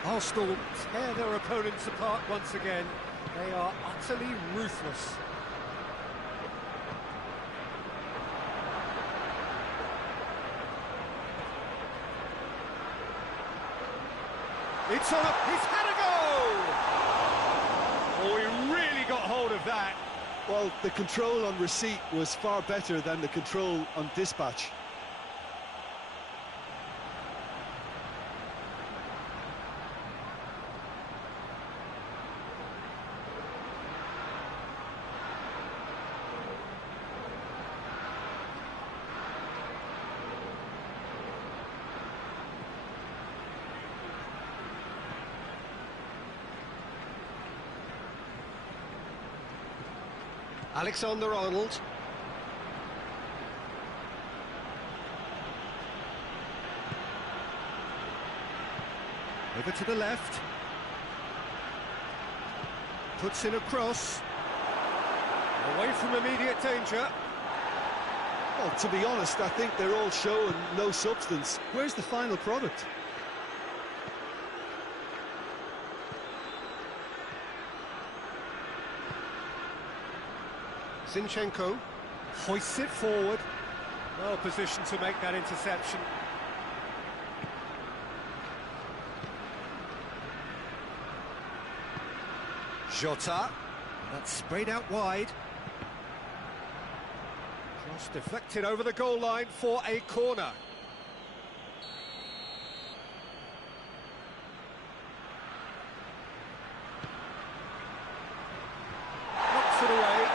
Arsenal tear their opponents apart once again. They are utterly ruthless. It's on a... He's had a go! Oh, he really got hold of that. Well, the control on receipt was far better than the control on dispatch. Alexander-Arnold. Over to the left. Puts in a cross. Away from immediate danger. Well, to be honest, I think they're all show and no substance. Where's the final product? Zinchenko hoists it forward. Well positioned to make that interception. Jota. That's sprayed out wide. Cross deflected over the goal line for a corner. Knocks it away.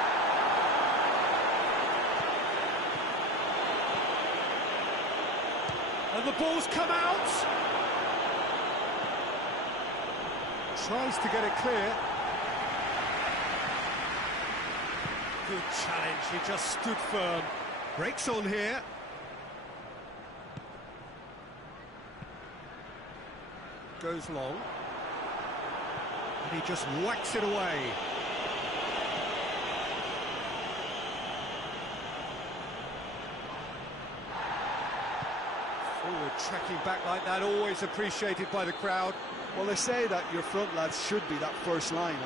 And the ball's come out. Tries to get it clear. Good challenge, he just stood firm. Breaks on here. Goes long. And he just whacks it away. Forward tracking back like that, always appreciated by the crowd. Well, they say that your front lads should be that first line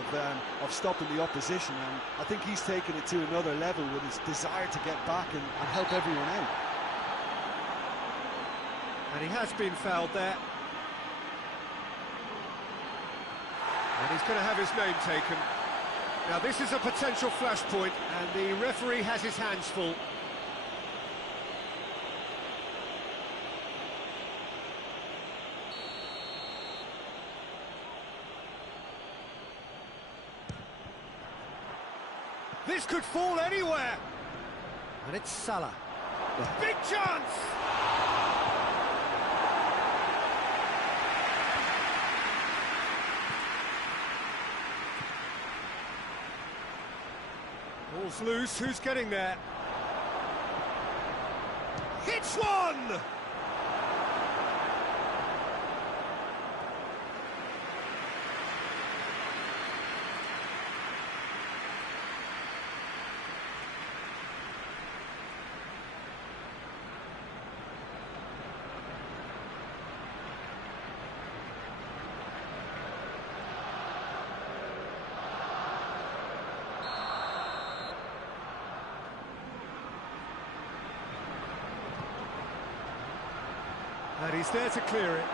of stopping the opposition, and I think he's taken it to another level with his desire to get back and help everyone out. And he has been fouled there. And he's going to have his name taken. Now this is a potential flashpoint, and the referee has his hands full. This could fall anywhere. And it's Salah. Big chance! Ball's loose, who's getting there? Hits one! And he's there to clear it.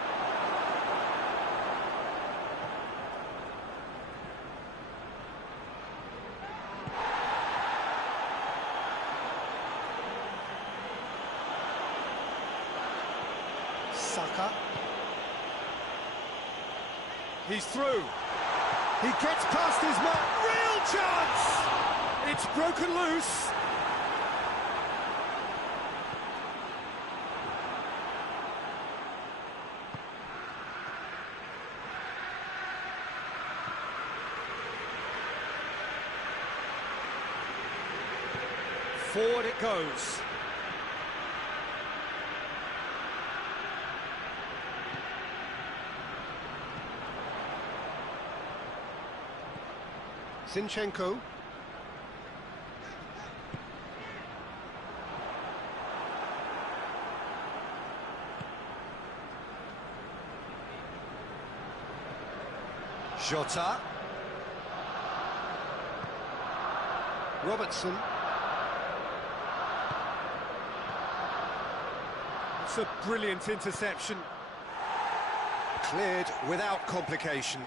Saka. He's through. He gets past his man. Real chance! It's broken loose. Forward it goes. Zinchenko. Jota. Robertson. It's a brilliant interception. Cleared without complication.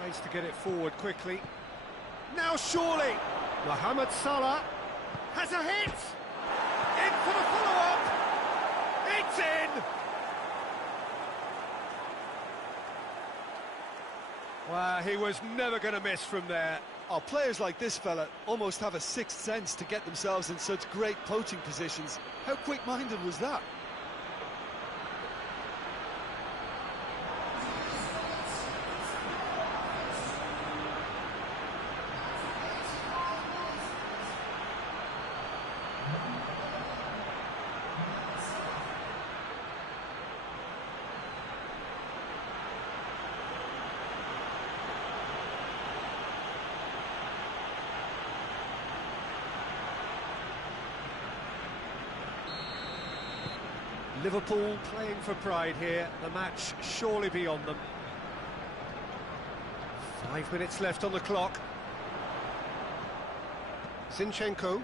Tries to get it forward quickly. Now surely! Mohamed Salah has a hit! In for the follow-up! It's in! Well, he was never going to miss from there. Oh, players like this fella almost have a sixth sense to get themselves in such great poaching positions. How quick-minded was that? Liverpool playing for pride here, the match surely beyond them. 5 minutes left on the clock. Zinchenko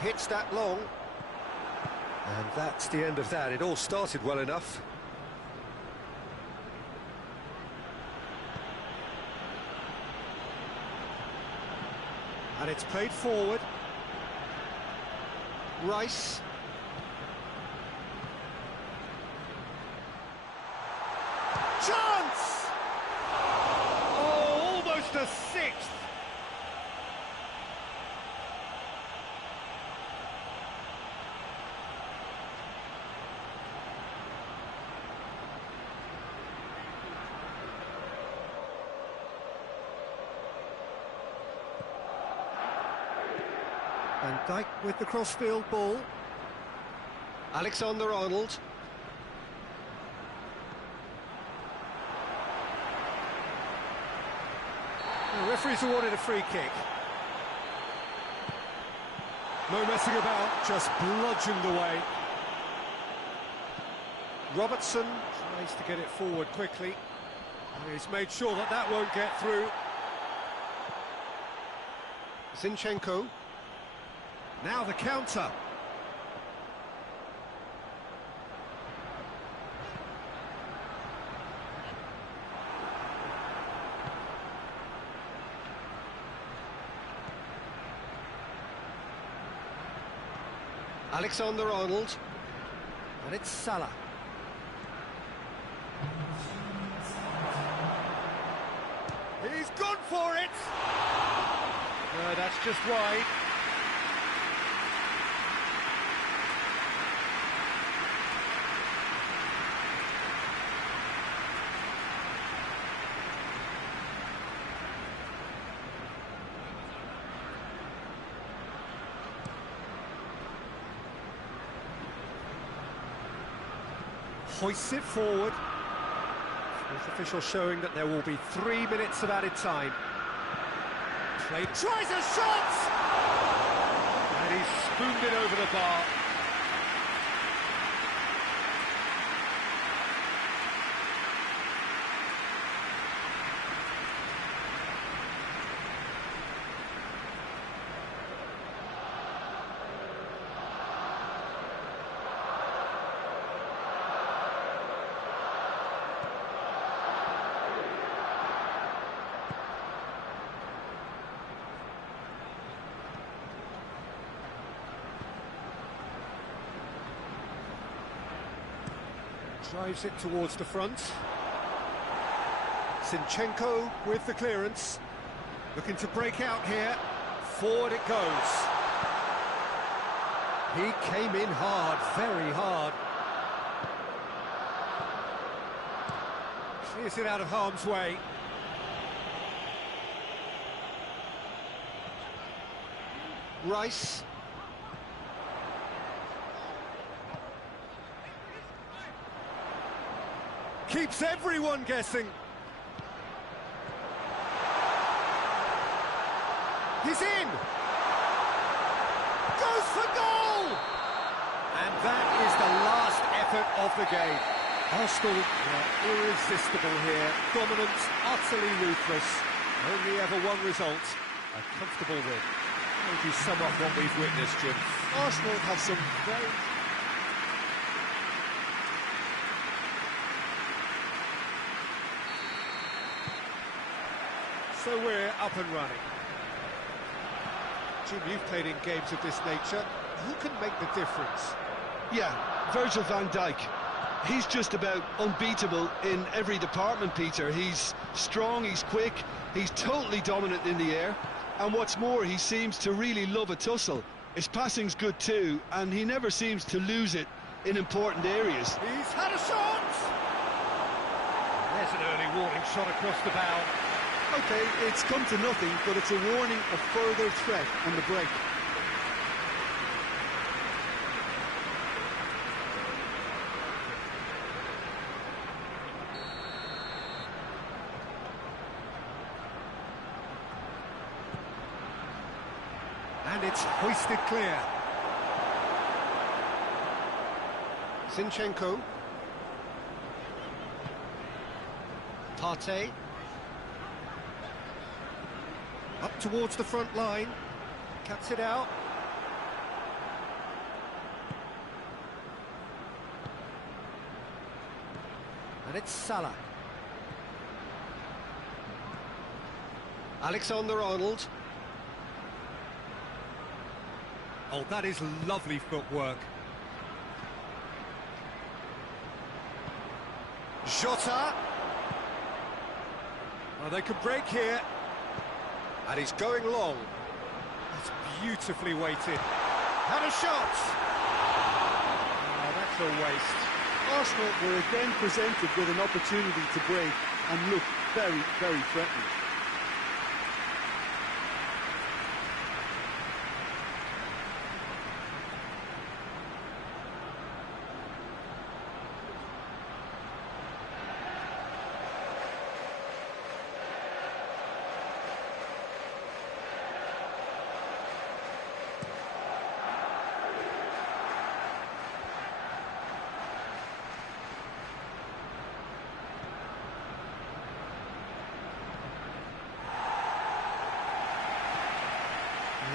hits that long. And that's the end of that. It all started well enough. And it's played forward. Rice. Chance! Oh, almost a sixth. Van Dijk with the crossfield ball. Alexander-Arnold. The referee's awarded a free kick. No messing about, just bludgeoned away. Robertson tries to get it forward quickly. And he's made sure that that won't get through. Zinchenko. Now the counter. Alexander-Arnold, and it's Salah. He's gone for it! No, that's just wide. Hoists it forward. Fourth official showing that there will be 3 minutes of added time. Played, tries a shot! And he's spooned it over the bar. Drives it towards the front. Zinchenko with the clearance. Looking to break out here. Forward it goes. He came in hard, very hard. Clears it out of harm's way. Rice. Keeps everyone guessing. He's in. Goes for goal. And that is the last effort of the game. Arsenal are irresistible here. Dominant, utterly ruthless. Only ever one result. A comfortable win. How would you sum up what we've witnessed, Jim? Arsenal have some very... So we're up and running. Jim, you've played in games of this nature. Who can make the difference? Yeah, Virgil van Dijk. He's just about unbeatable in every department, Peter. He's strong, he's quick, he's totally dominant in the air. And what's more, he seems to really love a tussle. His passing's good too, and he never seems to lose it in important areas. He's had a shot! There's an early warning shot across the bow. Okay, it's come to nothing, but it's a warning of further threat on the break. And it's hoisted clear. Zinchenko. Partey. Up towards the front line. Cuts it out. And it's Salah. Alexander-Arnold. Oh, that is lovely footwork. Jota. Oh, they could break here. And he's going long. That's beautifully weighted. Had a shot. Oh, that's a waste. Arsenal were again presented with an opportunity to break and look very, very threatening.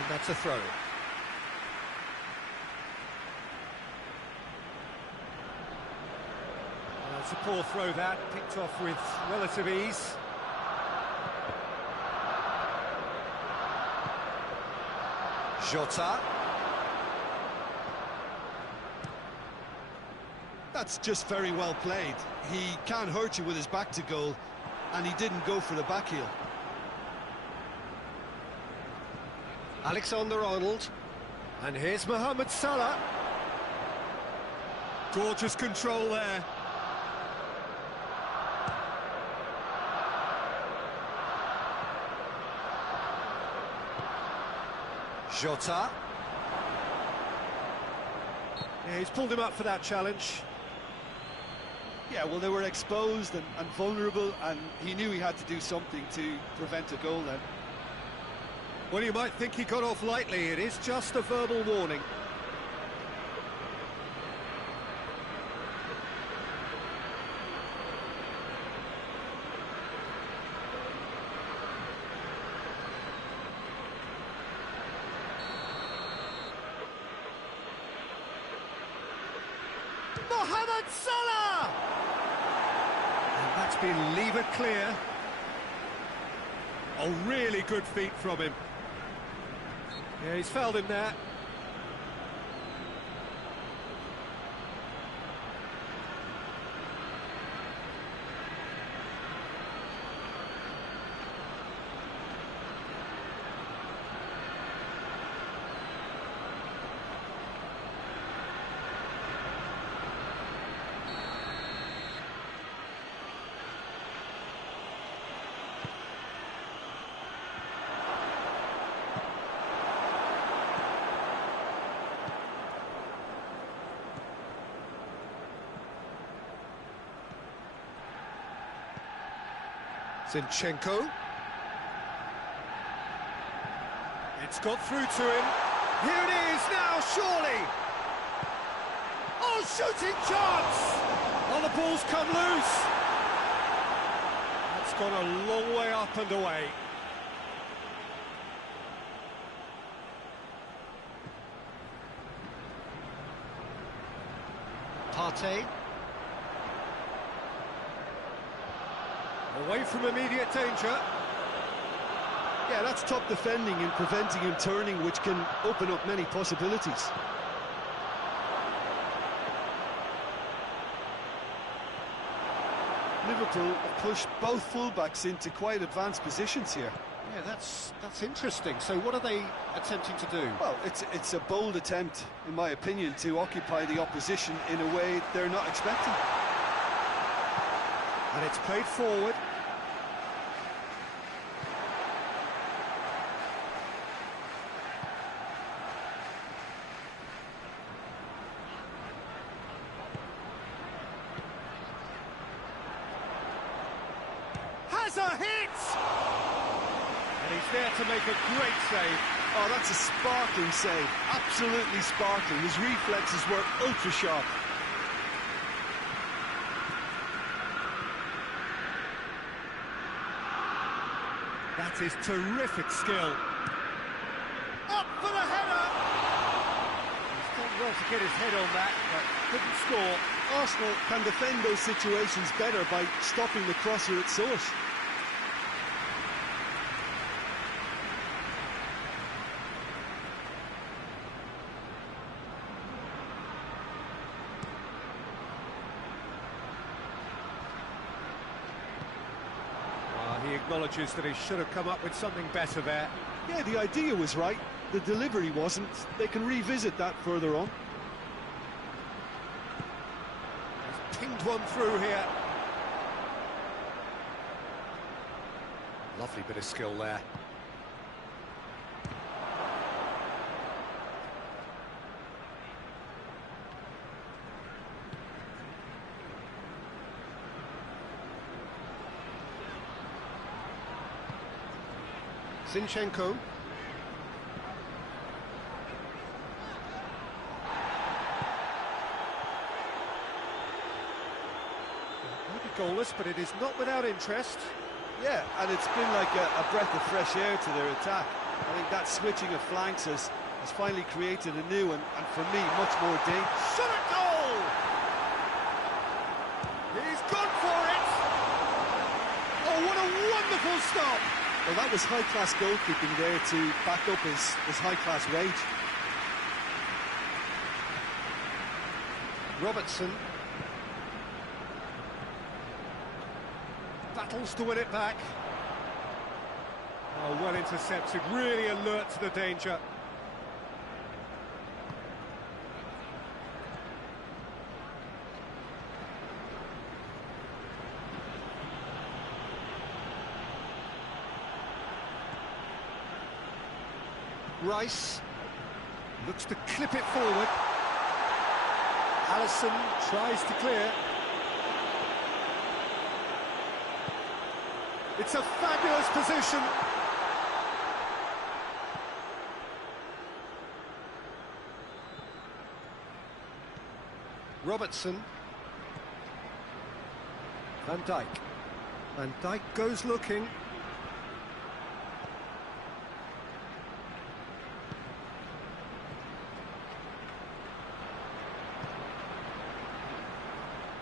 That's a throw. It's a poor throw that, picked off with relative ease. Jota. That's just very well played. He can't hurt you with his back to goal, and he didn't go for the back heel. Alexander-Arnold, and here's Mohamed Salah. Gorgeous control there. Jota. Yeah, he's pulled him up for that challenge. Yeah, well, they were exposed and vulnerable, and he knew he had to do something to prevent a goal then. Well, you might think he got off lightly. It is just a verbal warning. Mohamed Salah! And that's been levered clear. Oh, really good feet from him. Yeah, he's fouled him there. Zinchenko. It's got through to him. Here it is now, surely. Oh, shooting chance! Oh, the ball's come loose. That's gone a long way up and away. Partey. Away from immediate danger. Yeah, that's top defending and preventing him turning, which can open up many possibilities. Liverpool have pushed both fullbacks into quite advanced positions here. Yeah, that's interesting. So what are they attempting to do? Well, it's a bold attempt, in my opinion, to occupy the opposition in a way they're not expecting. And it's played forward. Has a hit! And he's there to make a great save. Oh, that's a sparkling save. Absolutely sparkling. His reflexes were ultra sharp. That is terrific skill. Up for the header! He's done well to get his head on that, but couldn't score. Arsenal can defend those situations better by stopping the crosser at source. He acknowledges that he should have come up with something better there. Yeah, the idea was right. The delivery wasn't. They can revisit that further on. He's pinged one through here. Lovely bit of skill there. Zinchenko. Maybe goalless, but it is not without interest. Yeah, and it's been like a breath of fresh air to their attack. I think that switching of flanks has finally created a new and for me, much more dangerous. Shot at goal! He's gone for it! Oh, what a wonderful stop! Well, that was high-class goalkeeping there to back up his high-class rage. Robertson. Battles to win it back. Oh, well intercepted, really alert to the danger. Rice looks to clip it forward. Alisson tries to clear. It's a fabulous position. Robertson. Van Dijk. Van Dijk goes looking.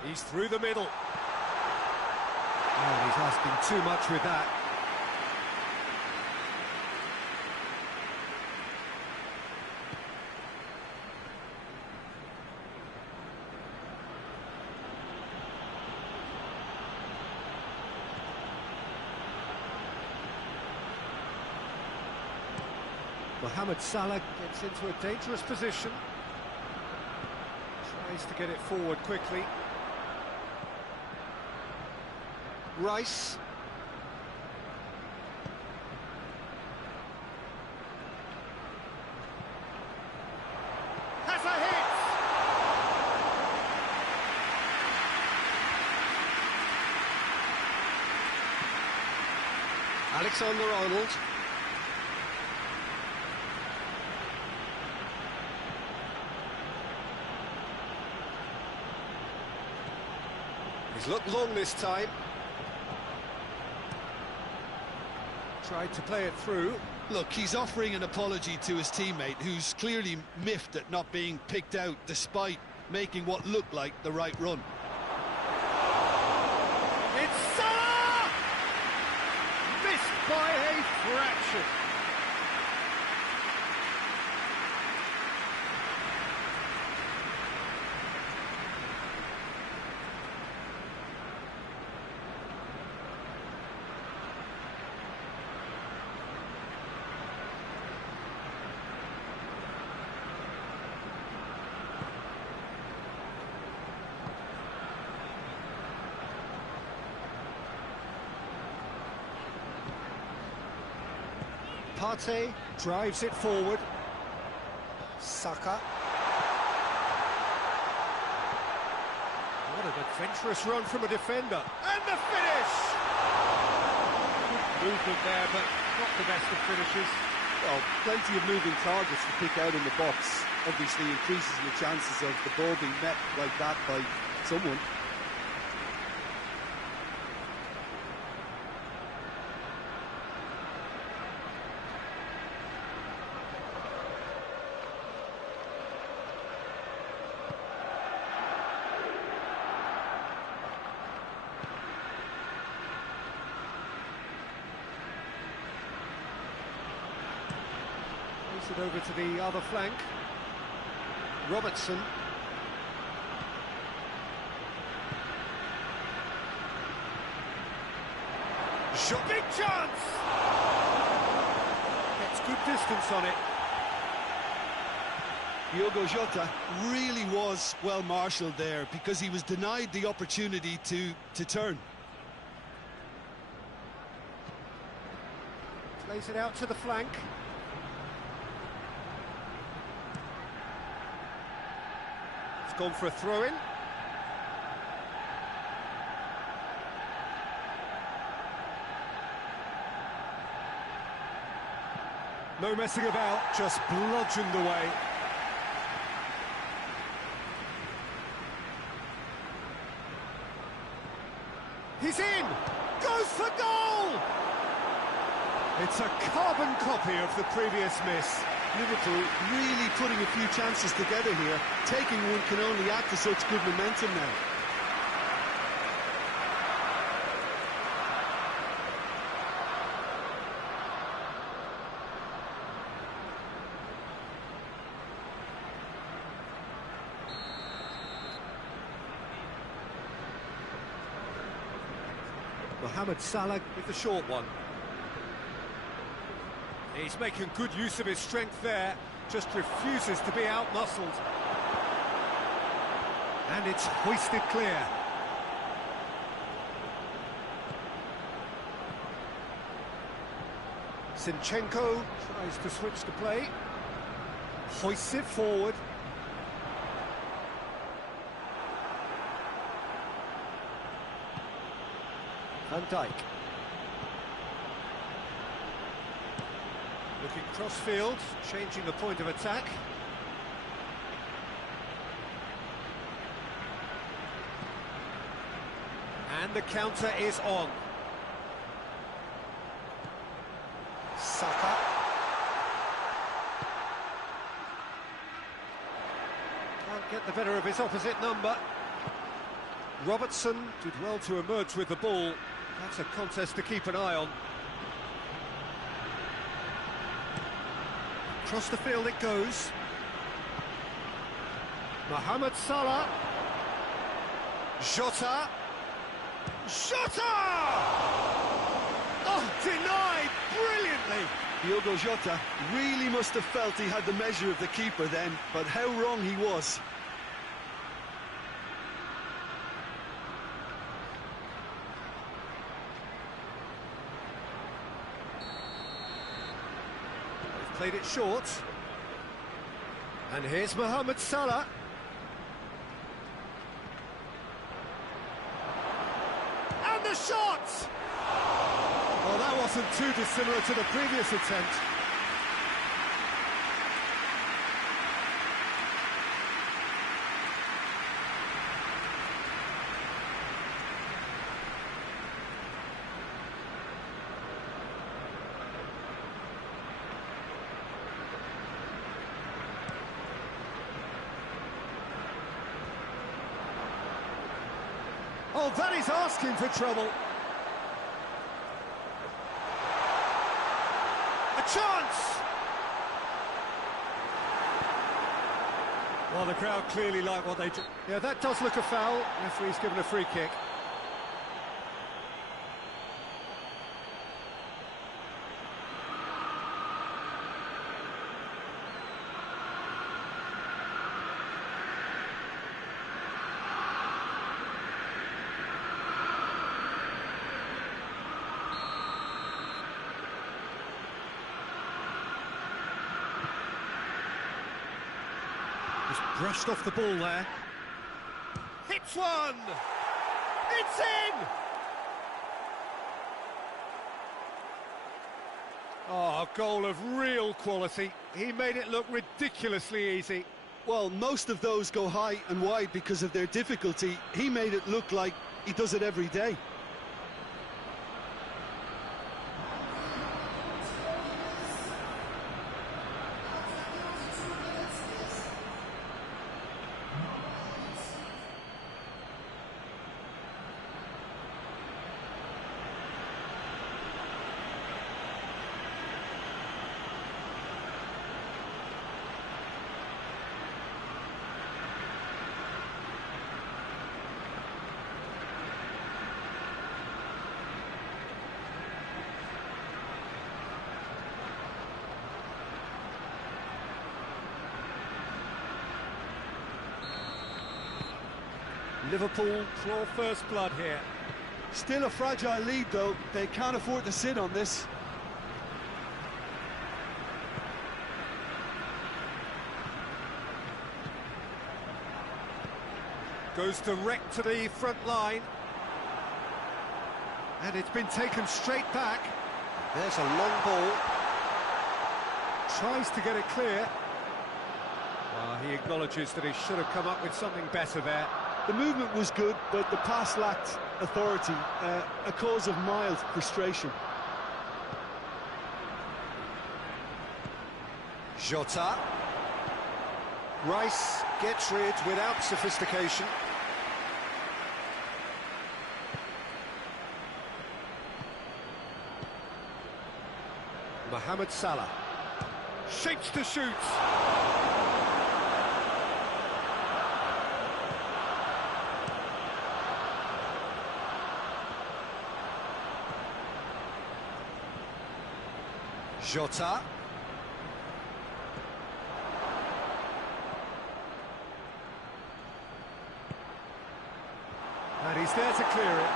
He's through the middle. Oh, he's asking too much with that. Mohamed Salah gets into a dangerous position. Tries to get it forward quickly. Rice. Has a hit! Alexander-Arnold. He's looked long this time. Tried to play it through. Look, he's offering an apology to his teammate, who's clearly miffed at not being picked out despite making what looked like the right run. It's Salah! Missed by a fraction. possession. Partey drives it forward. Saka. What an adventurous run from a defender. And the finish! Good movement there, but not the best of finishes. Well, plenty of moving targets to pick out in the box. Obviously increases the chances of the ball being met like that by someone. It over to the other flank. Robertson. Shot, big chance! Gets good distance on it. Diogo Jota really was well marshalled there because he was denied the opportunity to turn. Plays it out to the flank. Gone for a throw-in. No messing about, just bludgeoned away. He's in! Goes for goal! It's a carbon copy of the previous miss. Liverpool really putting a few chances together here. Taking one can only add to such good momentum now. Mohamed Salah with the short one. He's making good use of his strength there, just refuses to be out-muscled. And it's hoisted clear. Zinchenko tries to switch the play. Hoists it forward. Van Dijk. Looking cross-field, changing the point of attack. And the counter is on. Saka. Can't get the better of his opposite number. Robertson did well to emerge with the ball. That's a contest to keep an eye on. Across the field it goes. Mohamed Salah. Jota. Jota! Oh, denied brilliantly. Diogo Jota really must have felt he had the measure of the keeper then, but how wrong he was. Played it short. And here's Mohamed Salah. And the shot! Well, that wasn't too dissimilar to the previous attempt. Oh, that is asking for trouble. chance! Well, the crowd clearly like what they do. Yeah, that does look a foul. Referee's given a free kick. Just brushed off the ball there. Hits one! It's in! Oh, a goal of real quality. He made it look ridiculously easy. Well, most of those go high and wide because of their difficulty. He made it look like he does it every day. Liverpool draw first blood here. Still a fragile lead, though. They can't afford to sit on this. Goes direct to the front line. And it's been taken straight back. There's a long ball. Tries to get it clear. He acknowledges that he should have come up with something better there. The movement was good, but the pass lacked authority, a cause of mild frustration. Jota. Rice gets rid without sophistication. Mohamed Salah. Shapes to shoot. Jota. And he's there to clear it.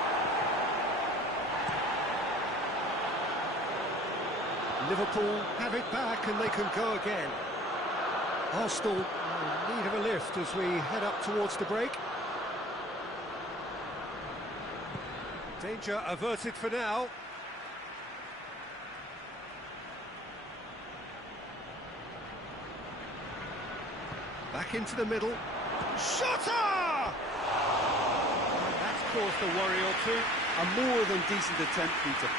Liverpool have it back and they can go again. Arsenal in need of a lift as we head up towards the break. Danger averted for now. Back into the middle. Shota! That's caused a worry or two. A more than decent attempt, Peter.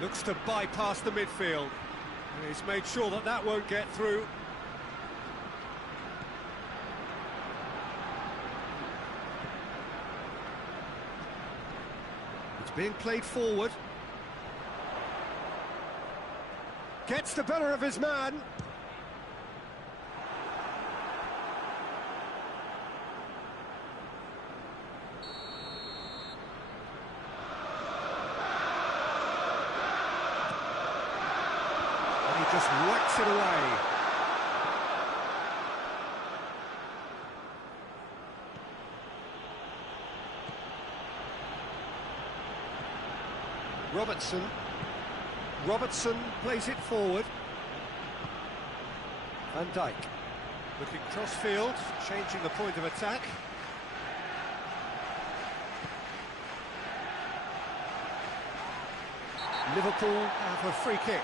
Looks to bypass the midfield. And he's made sure that that won't get through. It's being played forward. Gets the better of his man. Just whacks it away. Robertson plays it forward. Van Dijk looking cross-field, changing the point of attack. Liverpool have a free kick.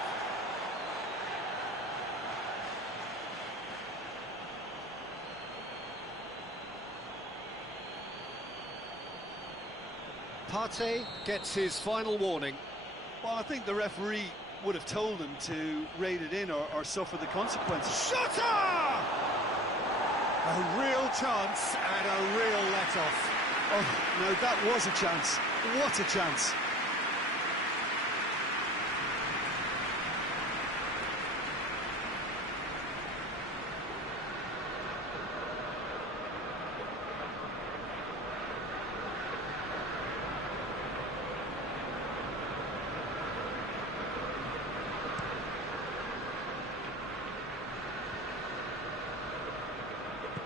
Partey gets his final warning. Well, I think the referee would have told him to rate it in or suffer the consequences. Shutter! A real chance and a real let-off. Oh, no, that was a chance. What a chance.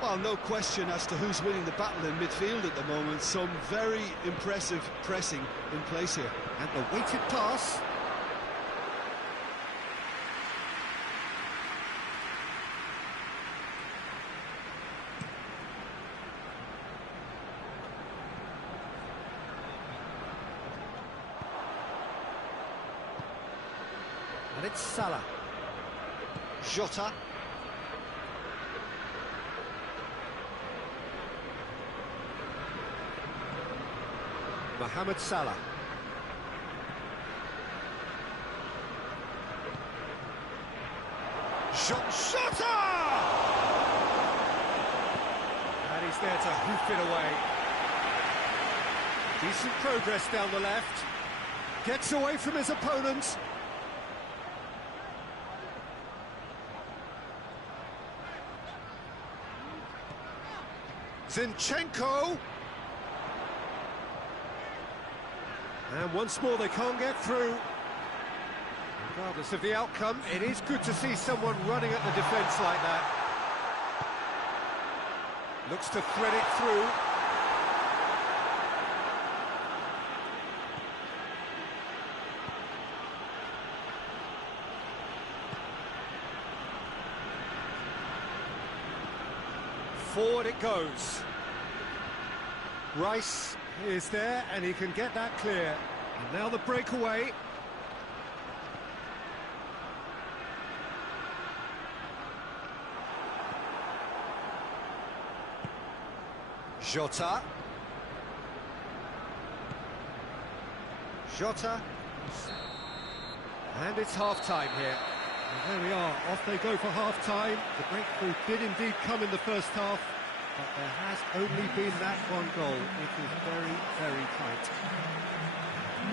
Well, no question as to who's winning the battle in midfield at the moment. Some very impressive pressing in place here. And the weighted pass. And it's Salah. Jota. Mohamed Salah. Jota! And he's there to hoof it away. Decent progress down the left. Gets away from his opponent. Zinchenko. And once more they can't get through. Regardless of the outcome, it is good to see someone running at the defence like that. Looks to thread it through. Forward it goes. Rice is there and he can get that clear. And now the breakaway. Jota. And it's half-time here. And there we are, off they go for half-time. The breakthrough did indeed come in the first half, but there has only been that one goal. It is very, very tight.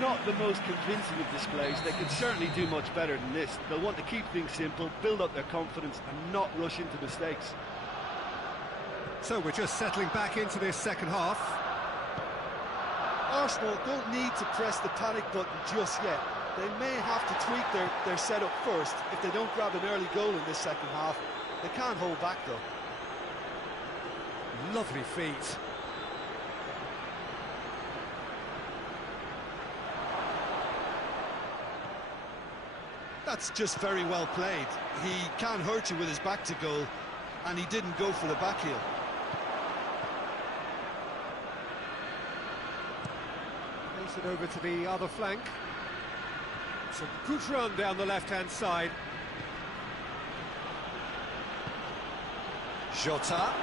Not the most convincing of displays. They can certainly do much better than this. They'll want to keep things simple, build up their confidence and not rush into mistakes. So we're just settling back into this second half. Arsenal don't need to press the panic button just yet. They may have to tweak their setup first if they don't grab an early goal in this second half. They can't hold back though. Lovely feet. That's just very well played. He can hurt you with his back to goal, and he didn't go for the back heel. Pace it over to the other flank. It's a good run down the left-hand side. Jota.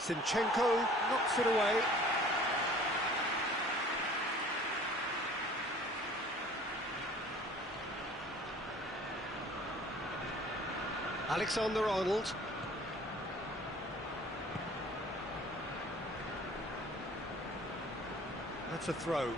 Zinchenko knocks it away. Alexander-Arnold. That's a throw.